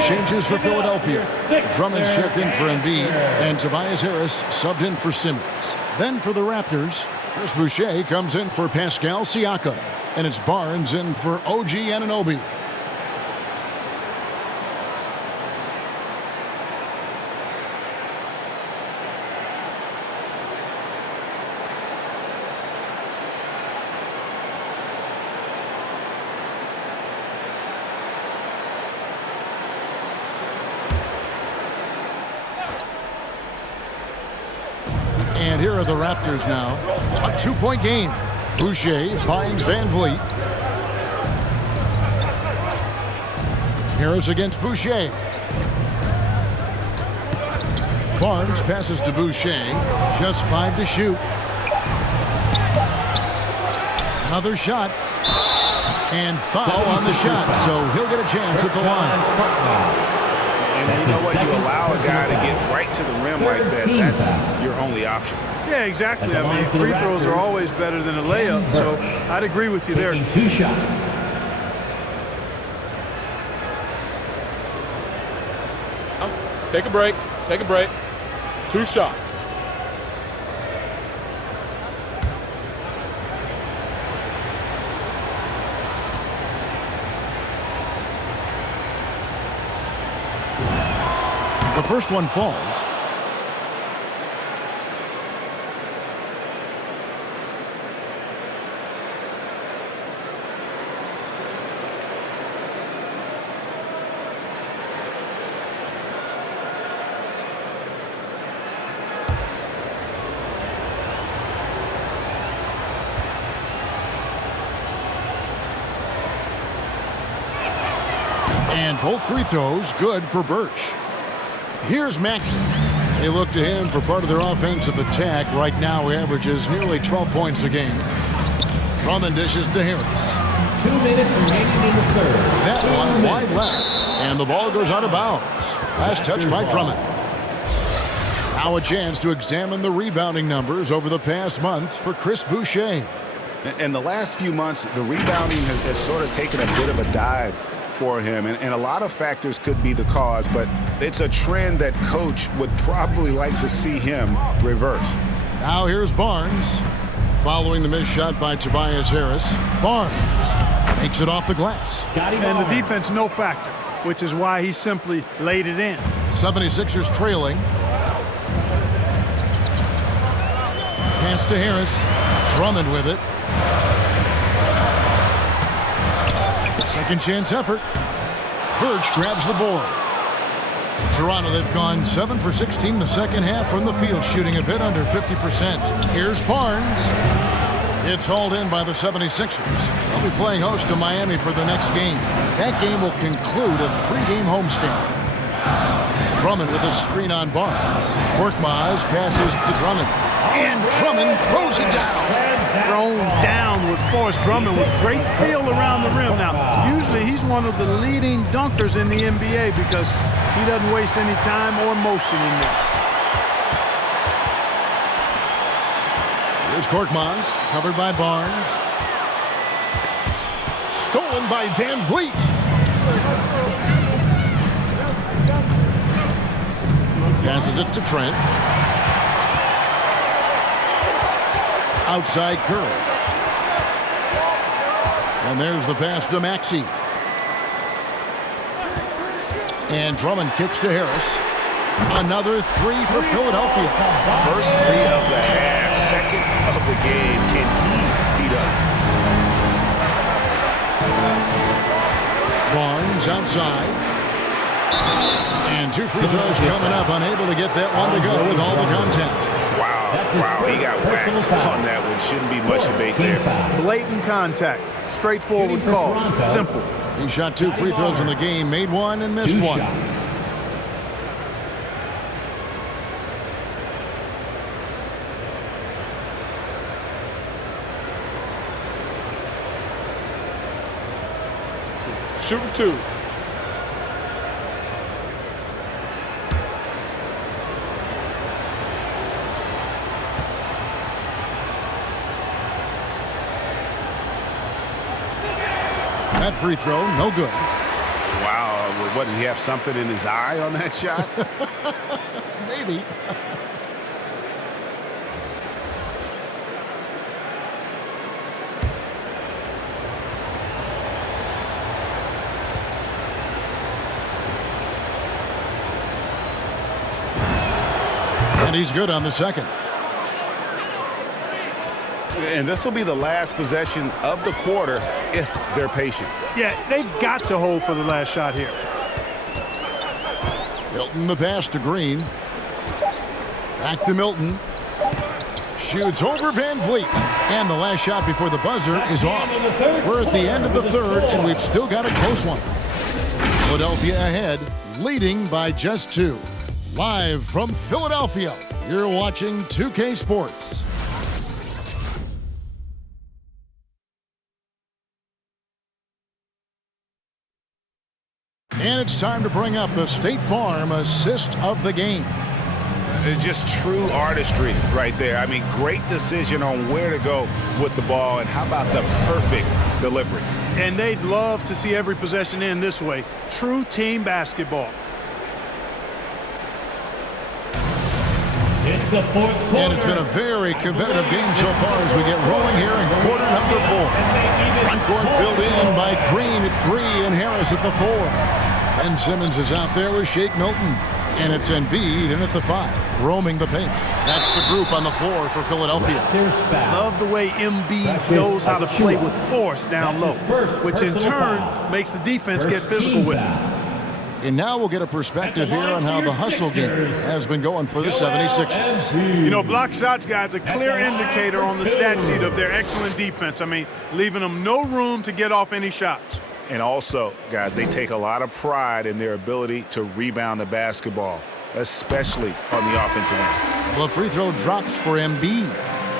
And changes for Philadelphia. Drummond's checked in for Embiid, and Tobias Harris subbed in for Simmons. Then for the Raptors, Chris Boucher comes in for Pascal Siakam, and it's Barnes in for OG Anunoby. And here are the Raptors now. A 2-point game. Boucher finds Van Vliet. Harris against Boucher. Barnes passes to Boucher. Just 5 to shoot. Another shot. And foul on the shot. So he'll get a chance at the line. And you know what? You allow a guy to get right to the rim like that. That's your only option. Yeah, exactly. I mean, free throws are always better than a layup, so I'd agree with you there. Taking 2 shots. Take a break. Take a break. 2 shots. The first one falls. And both free throws good for Birch. Here's Maxey. They look to him for part of their offensive attack. Right now, he averages nearly 12 points a game. Drummond dishes to Harris. 2 minutes remaining in the third. That one wide left. And the ball goes out of bounds. Last touch by Drummond. Now a chance to examine the rebounding numbers over the past months for Chris Boucher. In the last few months, the rebounding has sort of taken a bit of a dive for him, and a lot of factors could be the cause, but it's a trend that coach would probably like to see him reverse. Now here's Barnes. Following the missed shot by Tobias Harris, Barnes takes it off the glass. And the defense no factor, which is why he simply laid it in. 76ers trailing. Pass to Harris. Drummond with it. Second chance effort. Birch grabs the board. Toronto, they've gone 7 for 16 the second half from the field, shooting a bit under 50%. Here's Barnes. It's hauled in by the 76ers. They'll be playing host to Miami for the next game. That game will conclude a 3-game homestand. Drummond with a screen on Barnes. Korkmaz passes to Drummond. And Drummond throws it down. Thrown down with Forrest Drummond with great feel around the rim. Now, usually he's one of the leading dunkers in the NBA because he doesn't waste any time or motion in there. Here's Korkmaz, covered by Barnes. Stolen by Van Vliet. Passes it to Trent. Outside Curry. And there's the pass to Maxey. And Drummond kicks to Harris. Another 3 for Philadelphia. First 3 of the half, second of the game. Can he beat up? Barnes outside. And 2 free throws coming up. Unable to get that one to go with all the contact. Wow, he got whacked on that one. Shouldn't be much debate there. Blatant contact. Straightforward call. Simple. He shot 2 free throws in the game, made 1 and missed 1. Shooting 2. That free throw, no good. Wow, What, did he have something in his eye on that shot? Maybe. And he's good on the second. And this will be the last possession of the quarter if they're patient. Yeah, they've got to hold for the last shot here. Milton the pass to Green. Back to Milton. Shoots over Van Vliet. And the last shot before the buzzer is off. We're at the end of the third, and we've still got a close one. Philadelphia ahead, leading by just 2. Live from Philadelphia, you're watching 2K Sports. And it's time to bring up the State Farm assist of the game. It's just true artistry right there. I mean, great decision on where to go with the ball, and how about the perfect delivery? And they'd love to see every possession end this way. True team basketball. It's the fourth quarter. And it's been a very competitive game so far as we get rolling here in quarter number 4. Front court filled in by Green at 3 and Harris at the 4. Ben Simmons is out there with Shake Milton. And it's Embiid in at the 5, roaming the paint. That's the group on the floor for Philadelphia. Love the way Embiid knows how to play with force down low, which in turn makes the defense get physical with him. And now we'll get a perspective here on how the hustle game has been going for the 76ers. You know, block shots, guys, a clear indicator on the stat sheet of their excellent defense. I mean, leaving them no room to get off any shots. And also, guys, they take a lot of pride in their ability to rebound the basketball, especially on the offensive end. Well, free throw drops for Embiid.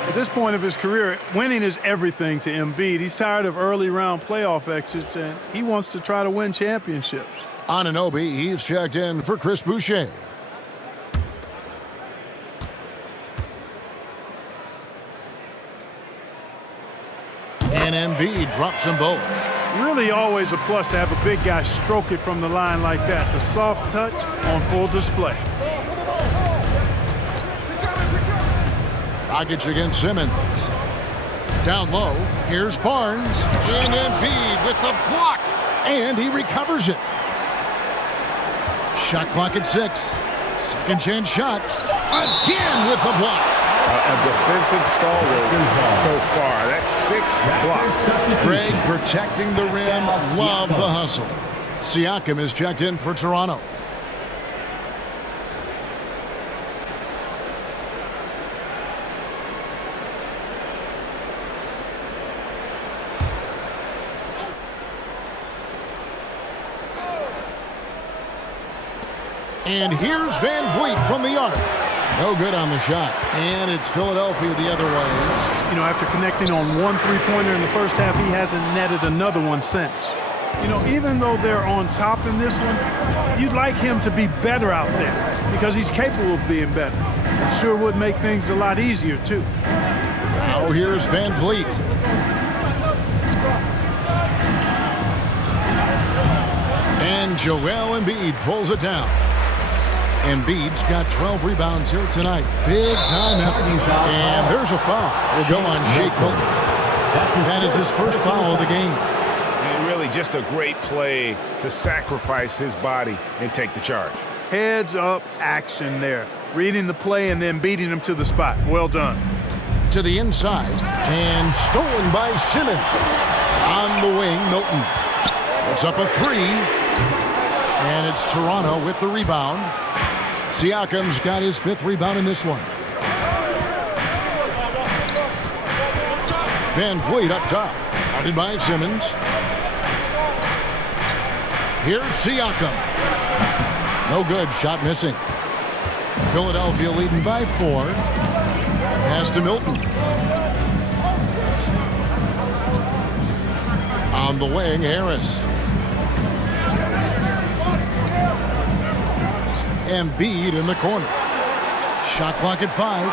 At this point of his career, winning is everything to Embiid. He's tired of early round playoff exits, and he wants to try to win championships. Anunoby, he's checked in for Chris Boucher. And Embiid drops them both. Really always a plus to have a big guy stroke it from the line like that. The soft touch on full display. Dragic against Simmons. Down low, here's Barnes. And Embiid with the block. And he recovers it. Shot clock at 6. Second chance shot. Again with the block. A defensive stalwart so far. That's 6 blocks. Greg protecting the rim. Love the hustle. Siakam is checked in for Toronto. And here's Van Vliet from the arc. No good on the shot. And it's Philadelphia the other way. You know, after connecting on one three-pointer in the first half, he hasn't netted another one since. You know, even though they're on top in this one, you'd like him to be better out there because he's capable of being better. Sure would make things a lot easier, too. Now here's Van Vliet. And Joel Embiid pulls it down. Embiid's got 12 rebounds here tonight. Big time effort. And there's a foul. We'll go on Shake Milton. That is his first foul of the game. And really just a great play to sacrifice his body and take the charge. Heads up action there. Reading the play and then beating him to the spot. Well done. To the inside. And stolen by Simmons. On the wing, Milton. It's up a 3. And it's Toronto with the rebound. Siakam's got his 5th rebound in this one. Van Vliet up top. Guarded by Simmons. Here's Siakam. No good. Shot missing. Philadelphia leading by 4. Pass to Milton. On the wing, Harris. Embiid in the corner. Shot clock at 5.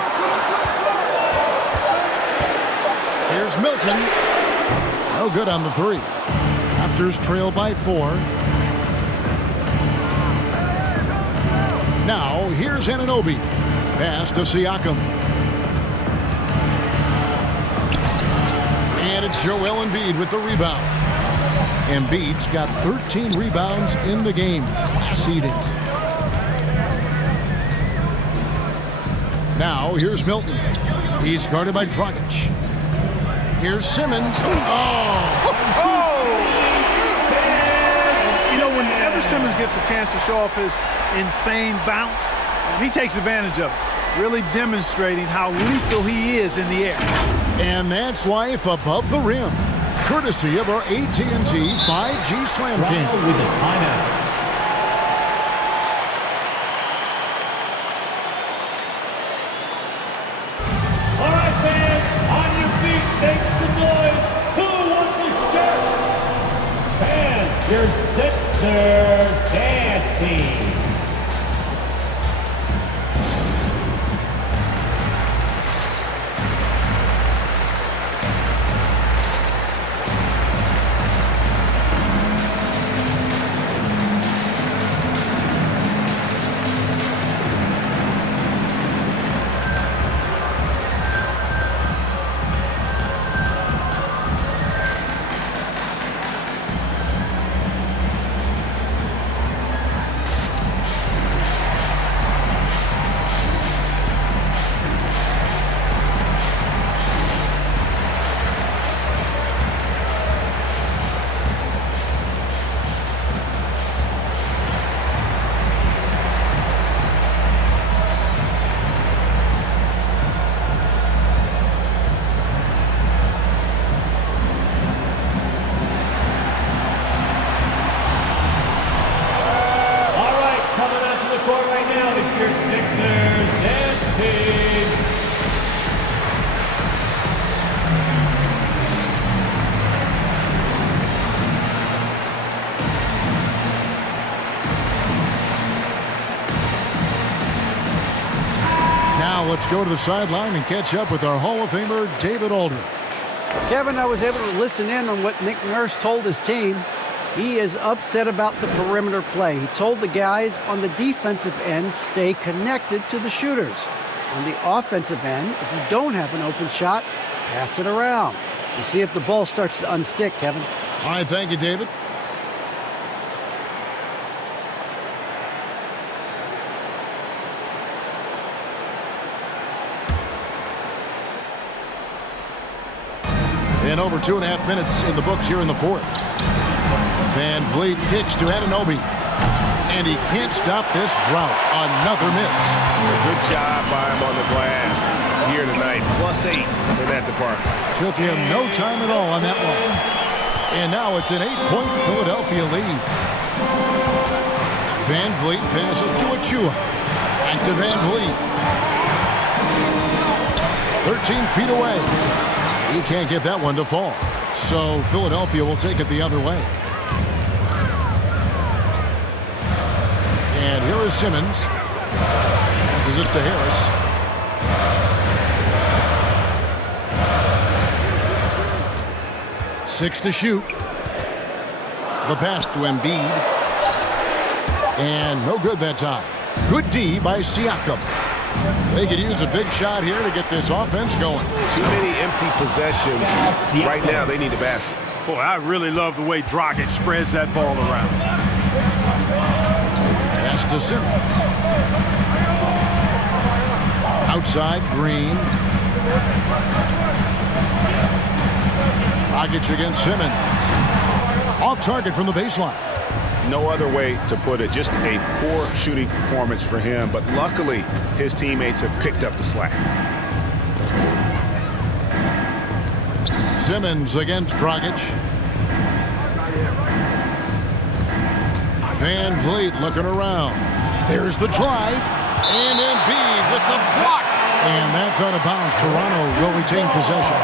Here's Milton. No good on the 3. Raptors trail by 4. Now, here's Anunoby. Pass to Siakam. And it's Joel Embiid with the rebound. Embiid's got 13 rebounds in the game. Class-eating. Now, here's Milton. He's guarded by Dragic. Here's Simmons. You know, whenever Simmons gets a chance to show off his insane bounce, he takes advantage of it, really demonstrating how lethal he is in the air. And that's life above the rim, courtesy of our AT&T 5G Slam King. With a timeout. All right, fans, on your feet, make some noise. Who wants a shirt? Fans, your Sixers dance team. Let's go to the sideline and catch up with our Hall of Famer, David Aldridge. Kevin, I was able to listen in on what Nick Nurse told his team. He is upset about the perimeter play. He told the guys on the defensive end, stay connected to the shooters. On the offensive end, if you don't have an open shot, pass it around and see if the ball starts to unstick, Kevin. All right, thank you, David. And over 2.5 minutes in the books here in the fourth. Van Vliet kicks to Anunoby. And he can't stop this drought. Another miss. Good job by him on the glass here tonight. +8 for that department. Took him no time at all on that one. And now it's an 8-point Philadelphia lead. Van Vliet passes to Achua. Back to Van Vliet. 13 feet away. He can't get that one to fall. So Philadelphia will take it the other way. And here is Simmons. Passes it to Harris. Six to shoot. The pass to Embiid. And no good that time. Good D by Siakam. They could use a big shot here to get this offense going. Too many empty possessions. Right now, they need a basket. Boy, I really love the way Dragic spreads that ball around. Pass to Simmons. Outside, Green. Dragic against Simmons. Off target from the baseline. No other way to put it. Just a poor shooting performance for him. But luckily, his teammates have picked up the slack. Simmons against Dragic. Van Vliet looking around. There's the drive. And Embiid with the block. And that's out of bounds. Toronto will retain possession.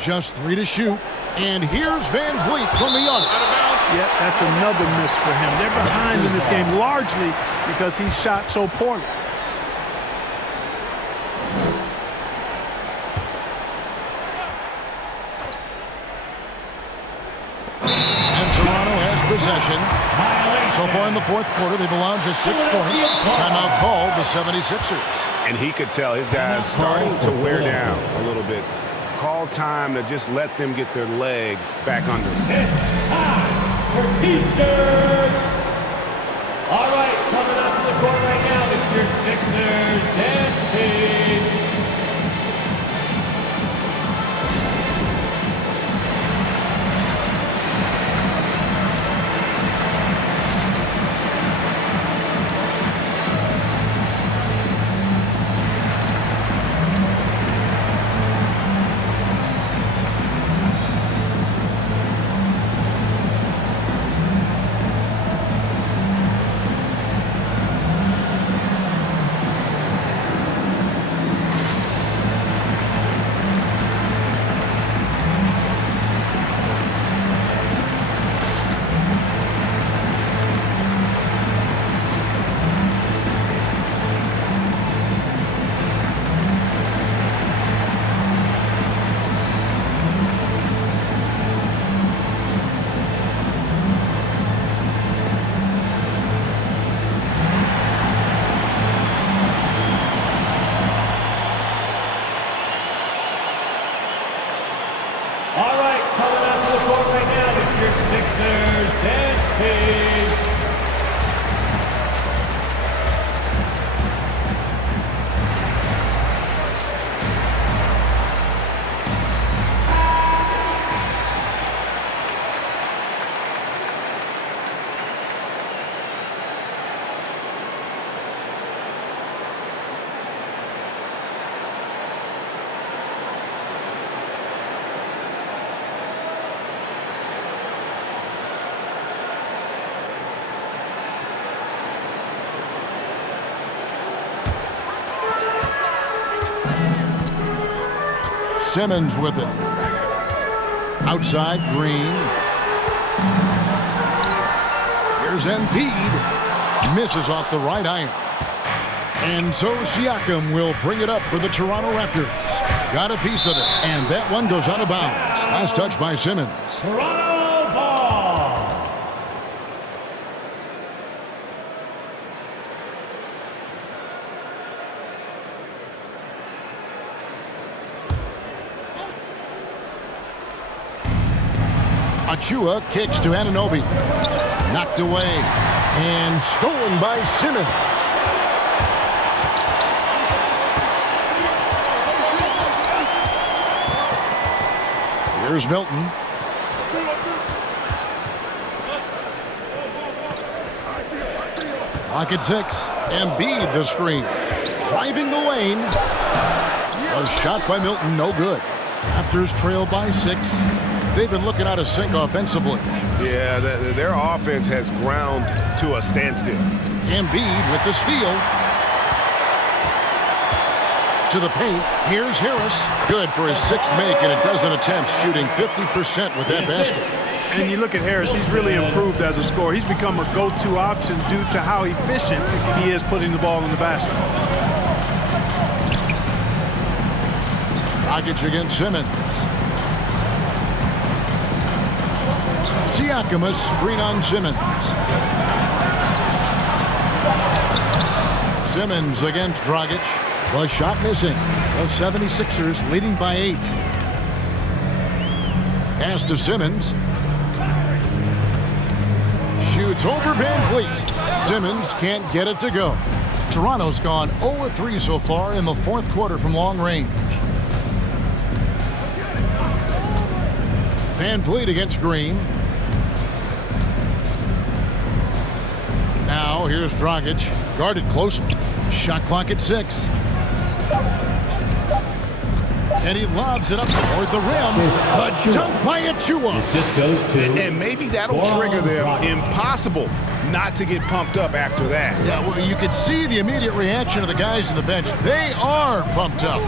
Just 3 to shoot. And here's Van Vliet from the arc. Yeah, that's another miss for him. They're behind in this game largely because he shot so poorly. And Toronto has possession. So far in the fourth quarter, they've allowed just 6 points. Timeout called the 76ers. And he could tell his guys starting to wear down a little bit. Call time to just let them get their legs back under them. It's time for T-shirts. All right, coming out to the court right now, it's your Sixers dance team. All right, coming out to the court right now, it's your Sixers dance team. Simmons with it. Outside, Green. Here's Embiid. Misses off the right iron. And so Siakam will bring it up for the Toronto Raptors. Got a piece of it. And that one goes out of bounds. Last touch by Simmons. Toronto ball. Achua kicks to Anunoby. Knocked away. And stolen by Simmons. Here's Milton. Pocket 6. Embiid the screen. Driving the lane. A shot by Milton, no good. Raptors trail by 6. They've been looking out of sync offensively. Yeah, their offense has ground to a standstill. Embiid with the steal. To the paint. Here's Harris. Good for his 6th make and a dozen attempts, shooting 50% with that basket. And you look at Harris, he's really improved as a scorer. He's become a go-to option due to how efficient he is putting the ball in the basket. Dragic against Simmons. Siakam, a screen on Simmons. Simmons against Dragic. The shot missing. The 76ers leading by 8. Pass to Simmons. Shoots over Van Vliet. Simmons can't get it to go. Toronto's gone 0-3 so far in the fourth quarter from long range. Van Vliet against Green. Now here's Dragic, guarded closely. Shot clock at 6. And he lobs it up toward the rim. A dunk by Achua. Assist goes to And maybe that'll trigger them. Impossible not to get pumped up after that. Yeah, well, you could see the immediate reaction of the guys on the bench. They are pumped up.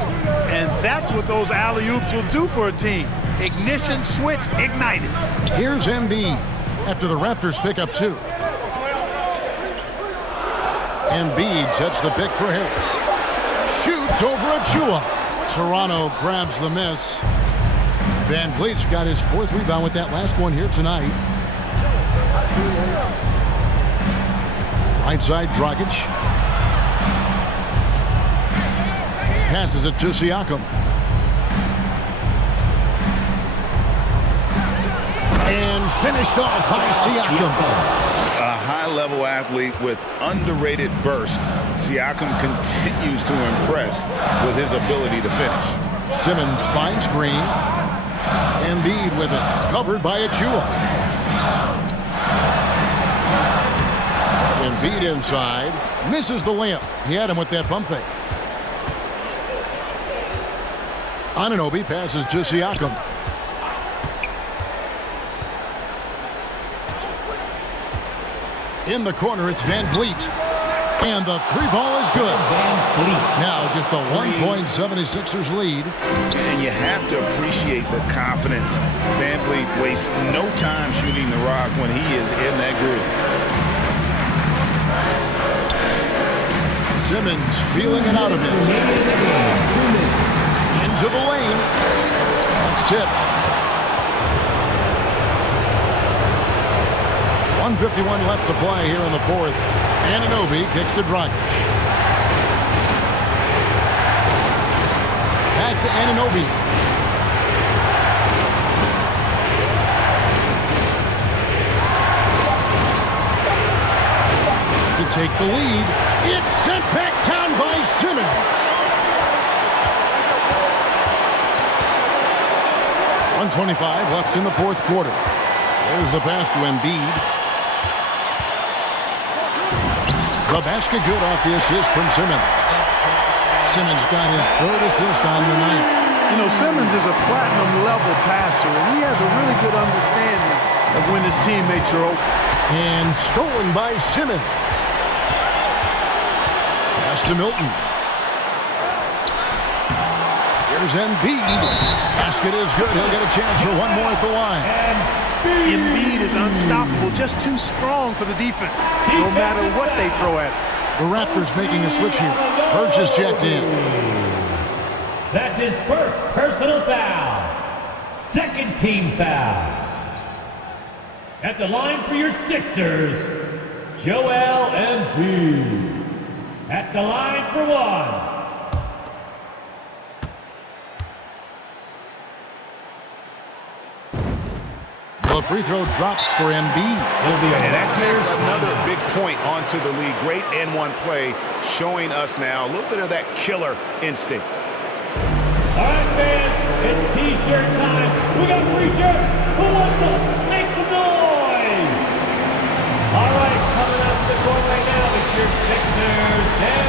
And that's what those alley-oops will do for a team. Ignition switch ignited. Here's Embiid after the Raptors pick up 2. Embiid sets the pick for Harris. Shoots over Achua. Toronto grabs the miss. Van Vliet's got his 4th rebound with that last one here tonight. Right side, Dragic. Passes it to Siakam. And finished off by Siakam. A high-level athlete with underrated burst. Siakam continues to impress with his ability to finish. Simmons finds Green. Embiid with it, covered by Achua. Embiid inside, misses the layup. He had him with that pump fake. Anunoby passes to Siakam. In the corner, it's Van Vliet. And the 3 ball is good. Now just a 1.76ers lead. And you have to appreciate the confidence. Van Vliet wastes no time shooting the rock when he is in that groove. Simmons feeling it out of it. Into the lane. It's tipped. 1:51 left to play here in the 4th. Anunoby kicks to Dragic. Back to Anunoby. To take the lead. It's sent back down by Simmons. 1:25 left in the 4th quarter. There's the pass to Embiid. The basket good off the assist from Simmons. Simmons got his 3rd assist on the night. You know, Simmons is a platinum-level passer, and he has a really good understanding of when his teammates are open. And stolen by Simmons. Pass to Milton. Here's Embiid. Basket is good. He'll get a chance for one more at the line. Embiid is unstoppable, just too strong for the defense, no matter what they throw at him. The Raptors making a switch here. Burks is checked in. That's his 1st personal foul. 2nd team foul. At the line for your Sixers, Joel Embiid. At the line for 1. The free throw drops for Embiid. And that takes another big point onto the league. Great N1 play, showing us now a little bit of that killer instinct. All right, fans, it's T-shirt time. We got free shirts. Who wants to make some noise? All right, coming out to the court right now, it's your Sixers and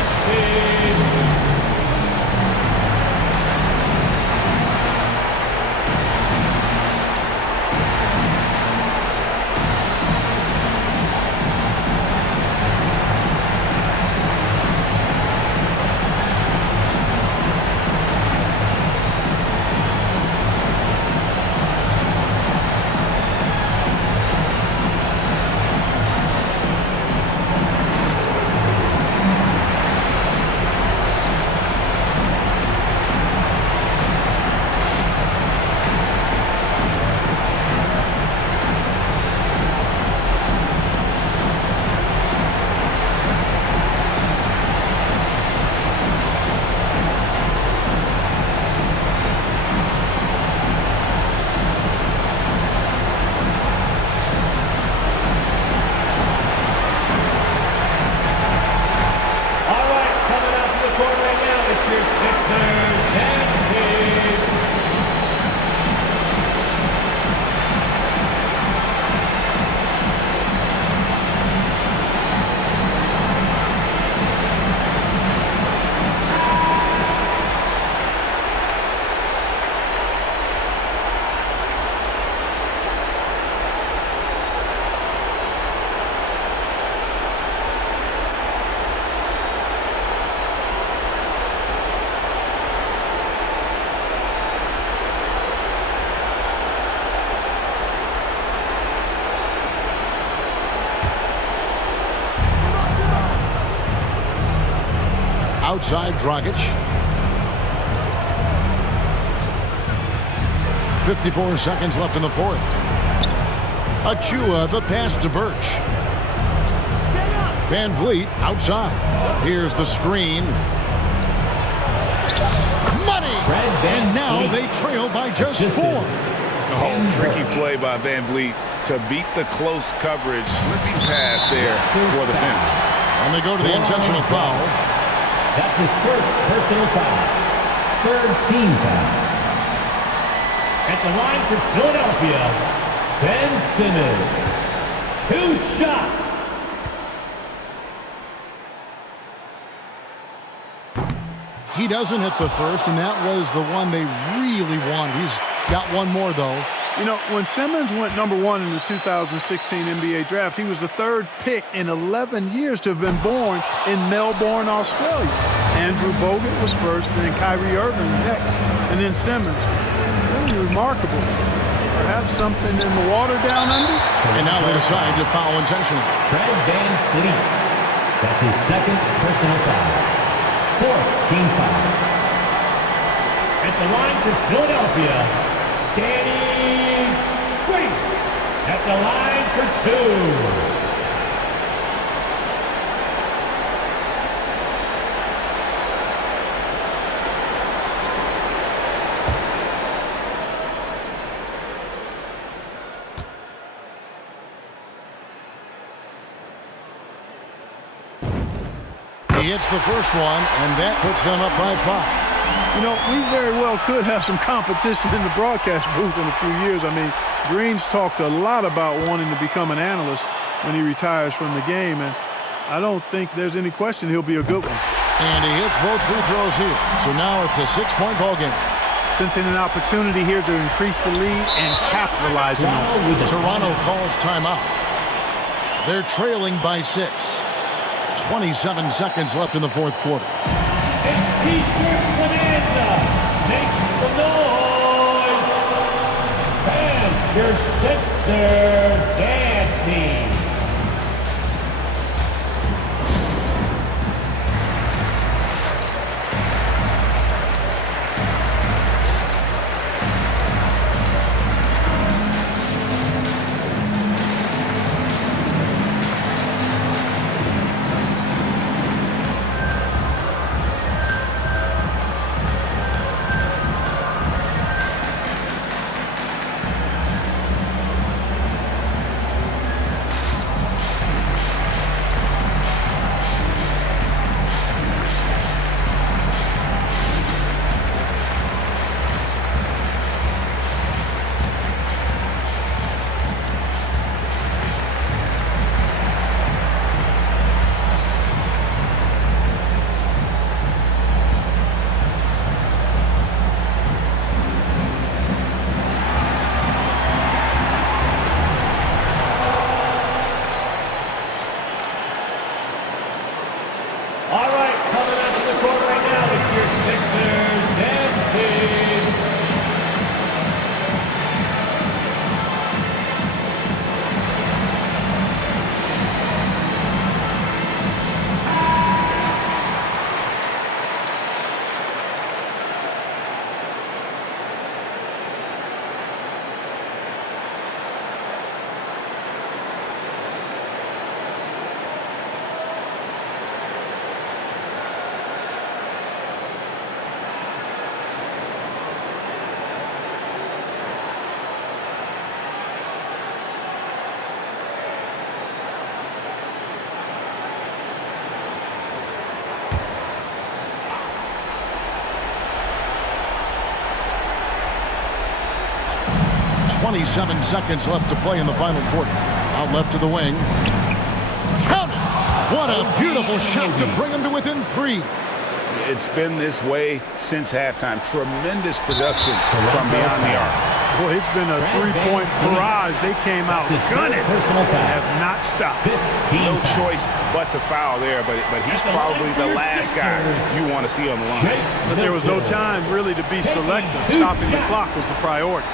Outside Dragic. 54 seconds left in the fourth. Achua, the pass to Birch. Van Vliet outside. Here's the screen. Money! And now they trail by just 4. Oh, tricky play by Van Vliet to beat the close coverage. Slipping pass there for the finish. And they go to the intentional foul. That's his first personal foul. Third team foul. At the line for Philadelphia, Ben Simmons. 2 shots. He doesn't hit the first, and that was the one they really want. He's got one more, though. You know, when Simmons went number 1 in the 2016 NBA draft, he was the 3rd pick in 11 years to have been born in Melbourne, Australia. Andrew Bogut was first, and then Kyrie Irving next, and then Simmons. Really remarkable. Perhaps something in the water down under? And now they decide to foul intentionally. Fred Van Vliet. That's his second personal foul. 4th team foul. At the line for Philadelphia, Danny Green. At the line for 2. He hits the first one, and that puts them up by 5. You know, we very well could have some competition in the broadcast booth in a few years. I mean, Green's talked a lot about wanting to become an analyst when he retires from the game, and I don't think there's any question he'll be a good one. And he hits both free throws here. So now it's a 6-point ball game. Sensing an opportunity here to increase the lead and capitalizing on it. Toronto calls timeout. They're trailing by 6. 27 seconds left in the fourth quarter. T-shirt bonanza. Make some noise. Fans, your center dancing. .27 seconds left to play in the final quarter. Out left to the wing. Count it! What a beautiful shot to bring him to within 3. It's been this way since halftime. Tremendous production from beyond the arc. Boy, it's been a 3-point barrage. They came out gunning and have not stopped. No choice but to foul there, but he's probably the last guy you want to see on the line. But there was no time really to be selective. Stopping the clock was the priority.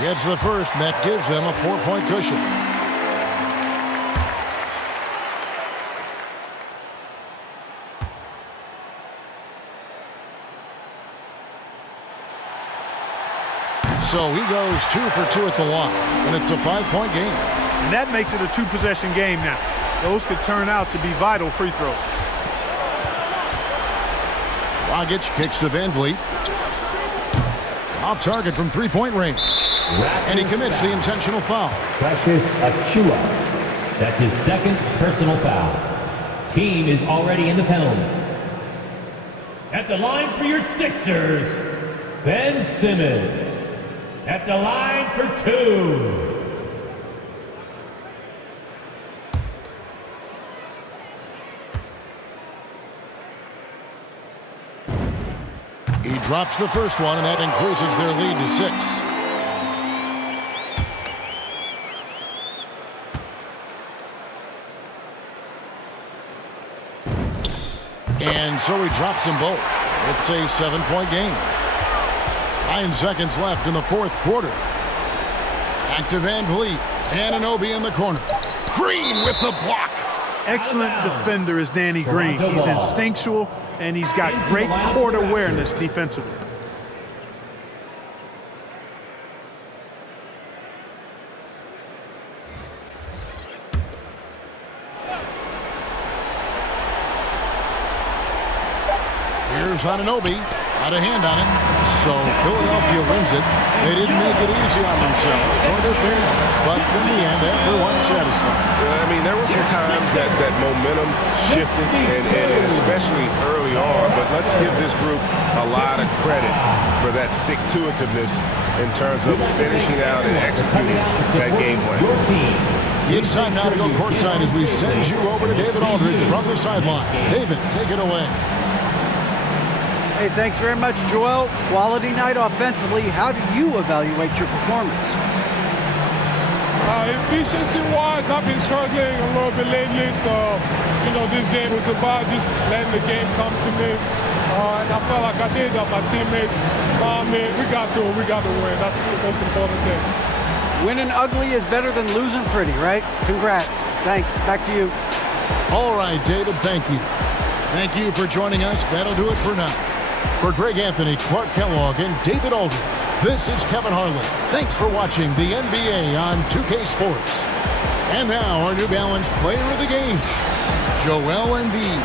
Gets the first, and that gives them a 4-point cushion. So he goes 2 for 2 at the line, and it's a 5-point game. And that makes it a 2-possession game now. Those could turn out to be vital free throws. Dragic kicks to Van Vliet. Off target from 3-point range. And he commits the intentional foul. Precious Achiuwa. That's his second personal foul. Team is already in the penalty. At the line for your Sixers, Ben Simmons. At the line for 2. He drops the first one, and that increases their lead to 6. And so he drops them both. It's a 7-point game. 9 seconds left in the 4th quarter. Back to Van Vliet. Anunoby in the corner. Green with the block. Excellent defender is Danny Green. He's instinctual, and he's got great court awareness defensively. Here's Anunoby. Out of hand on it. So Philadelphia wins it. They didn't make it easy on themselves or their fans, but in the end, everyone's satisfied. I mean, there were some times that momentum shifted, and especially early on, but let's give this group a lot of credit for that stick-to-itiveness in terms of finishing out and executing that game plan. It's time now to go courtside as we send you over to David Aldridge from the sideline. David, take it away. Hey, thanks very much, Joel. Quality night offensively. How do you evaluate your performance? Efficiency-wise, I've been struggling a little bit lately. So, this game was about just letting the game come to me. And I felt like I did that. My teammates found me. We got to win. That's the most important thing. Winning ugly is better than losing pretty, right? Congrats. Thanks. Back to you. All right, David, thank you. Thank you for joining us. That'll do it for now. For Greg Anthony, Clark Kellogg, and David Aldridge, this is Kevin Harlan. Thanks for watching the NBA on 2K Sports. And now our New Balance player of the game, Joel Embiid.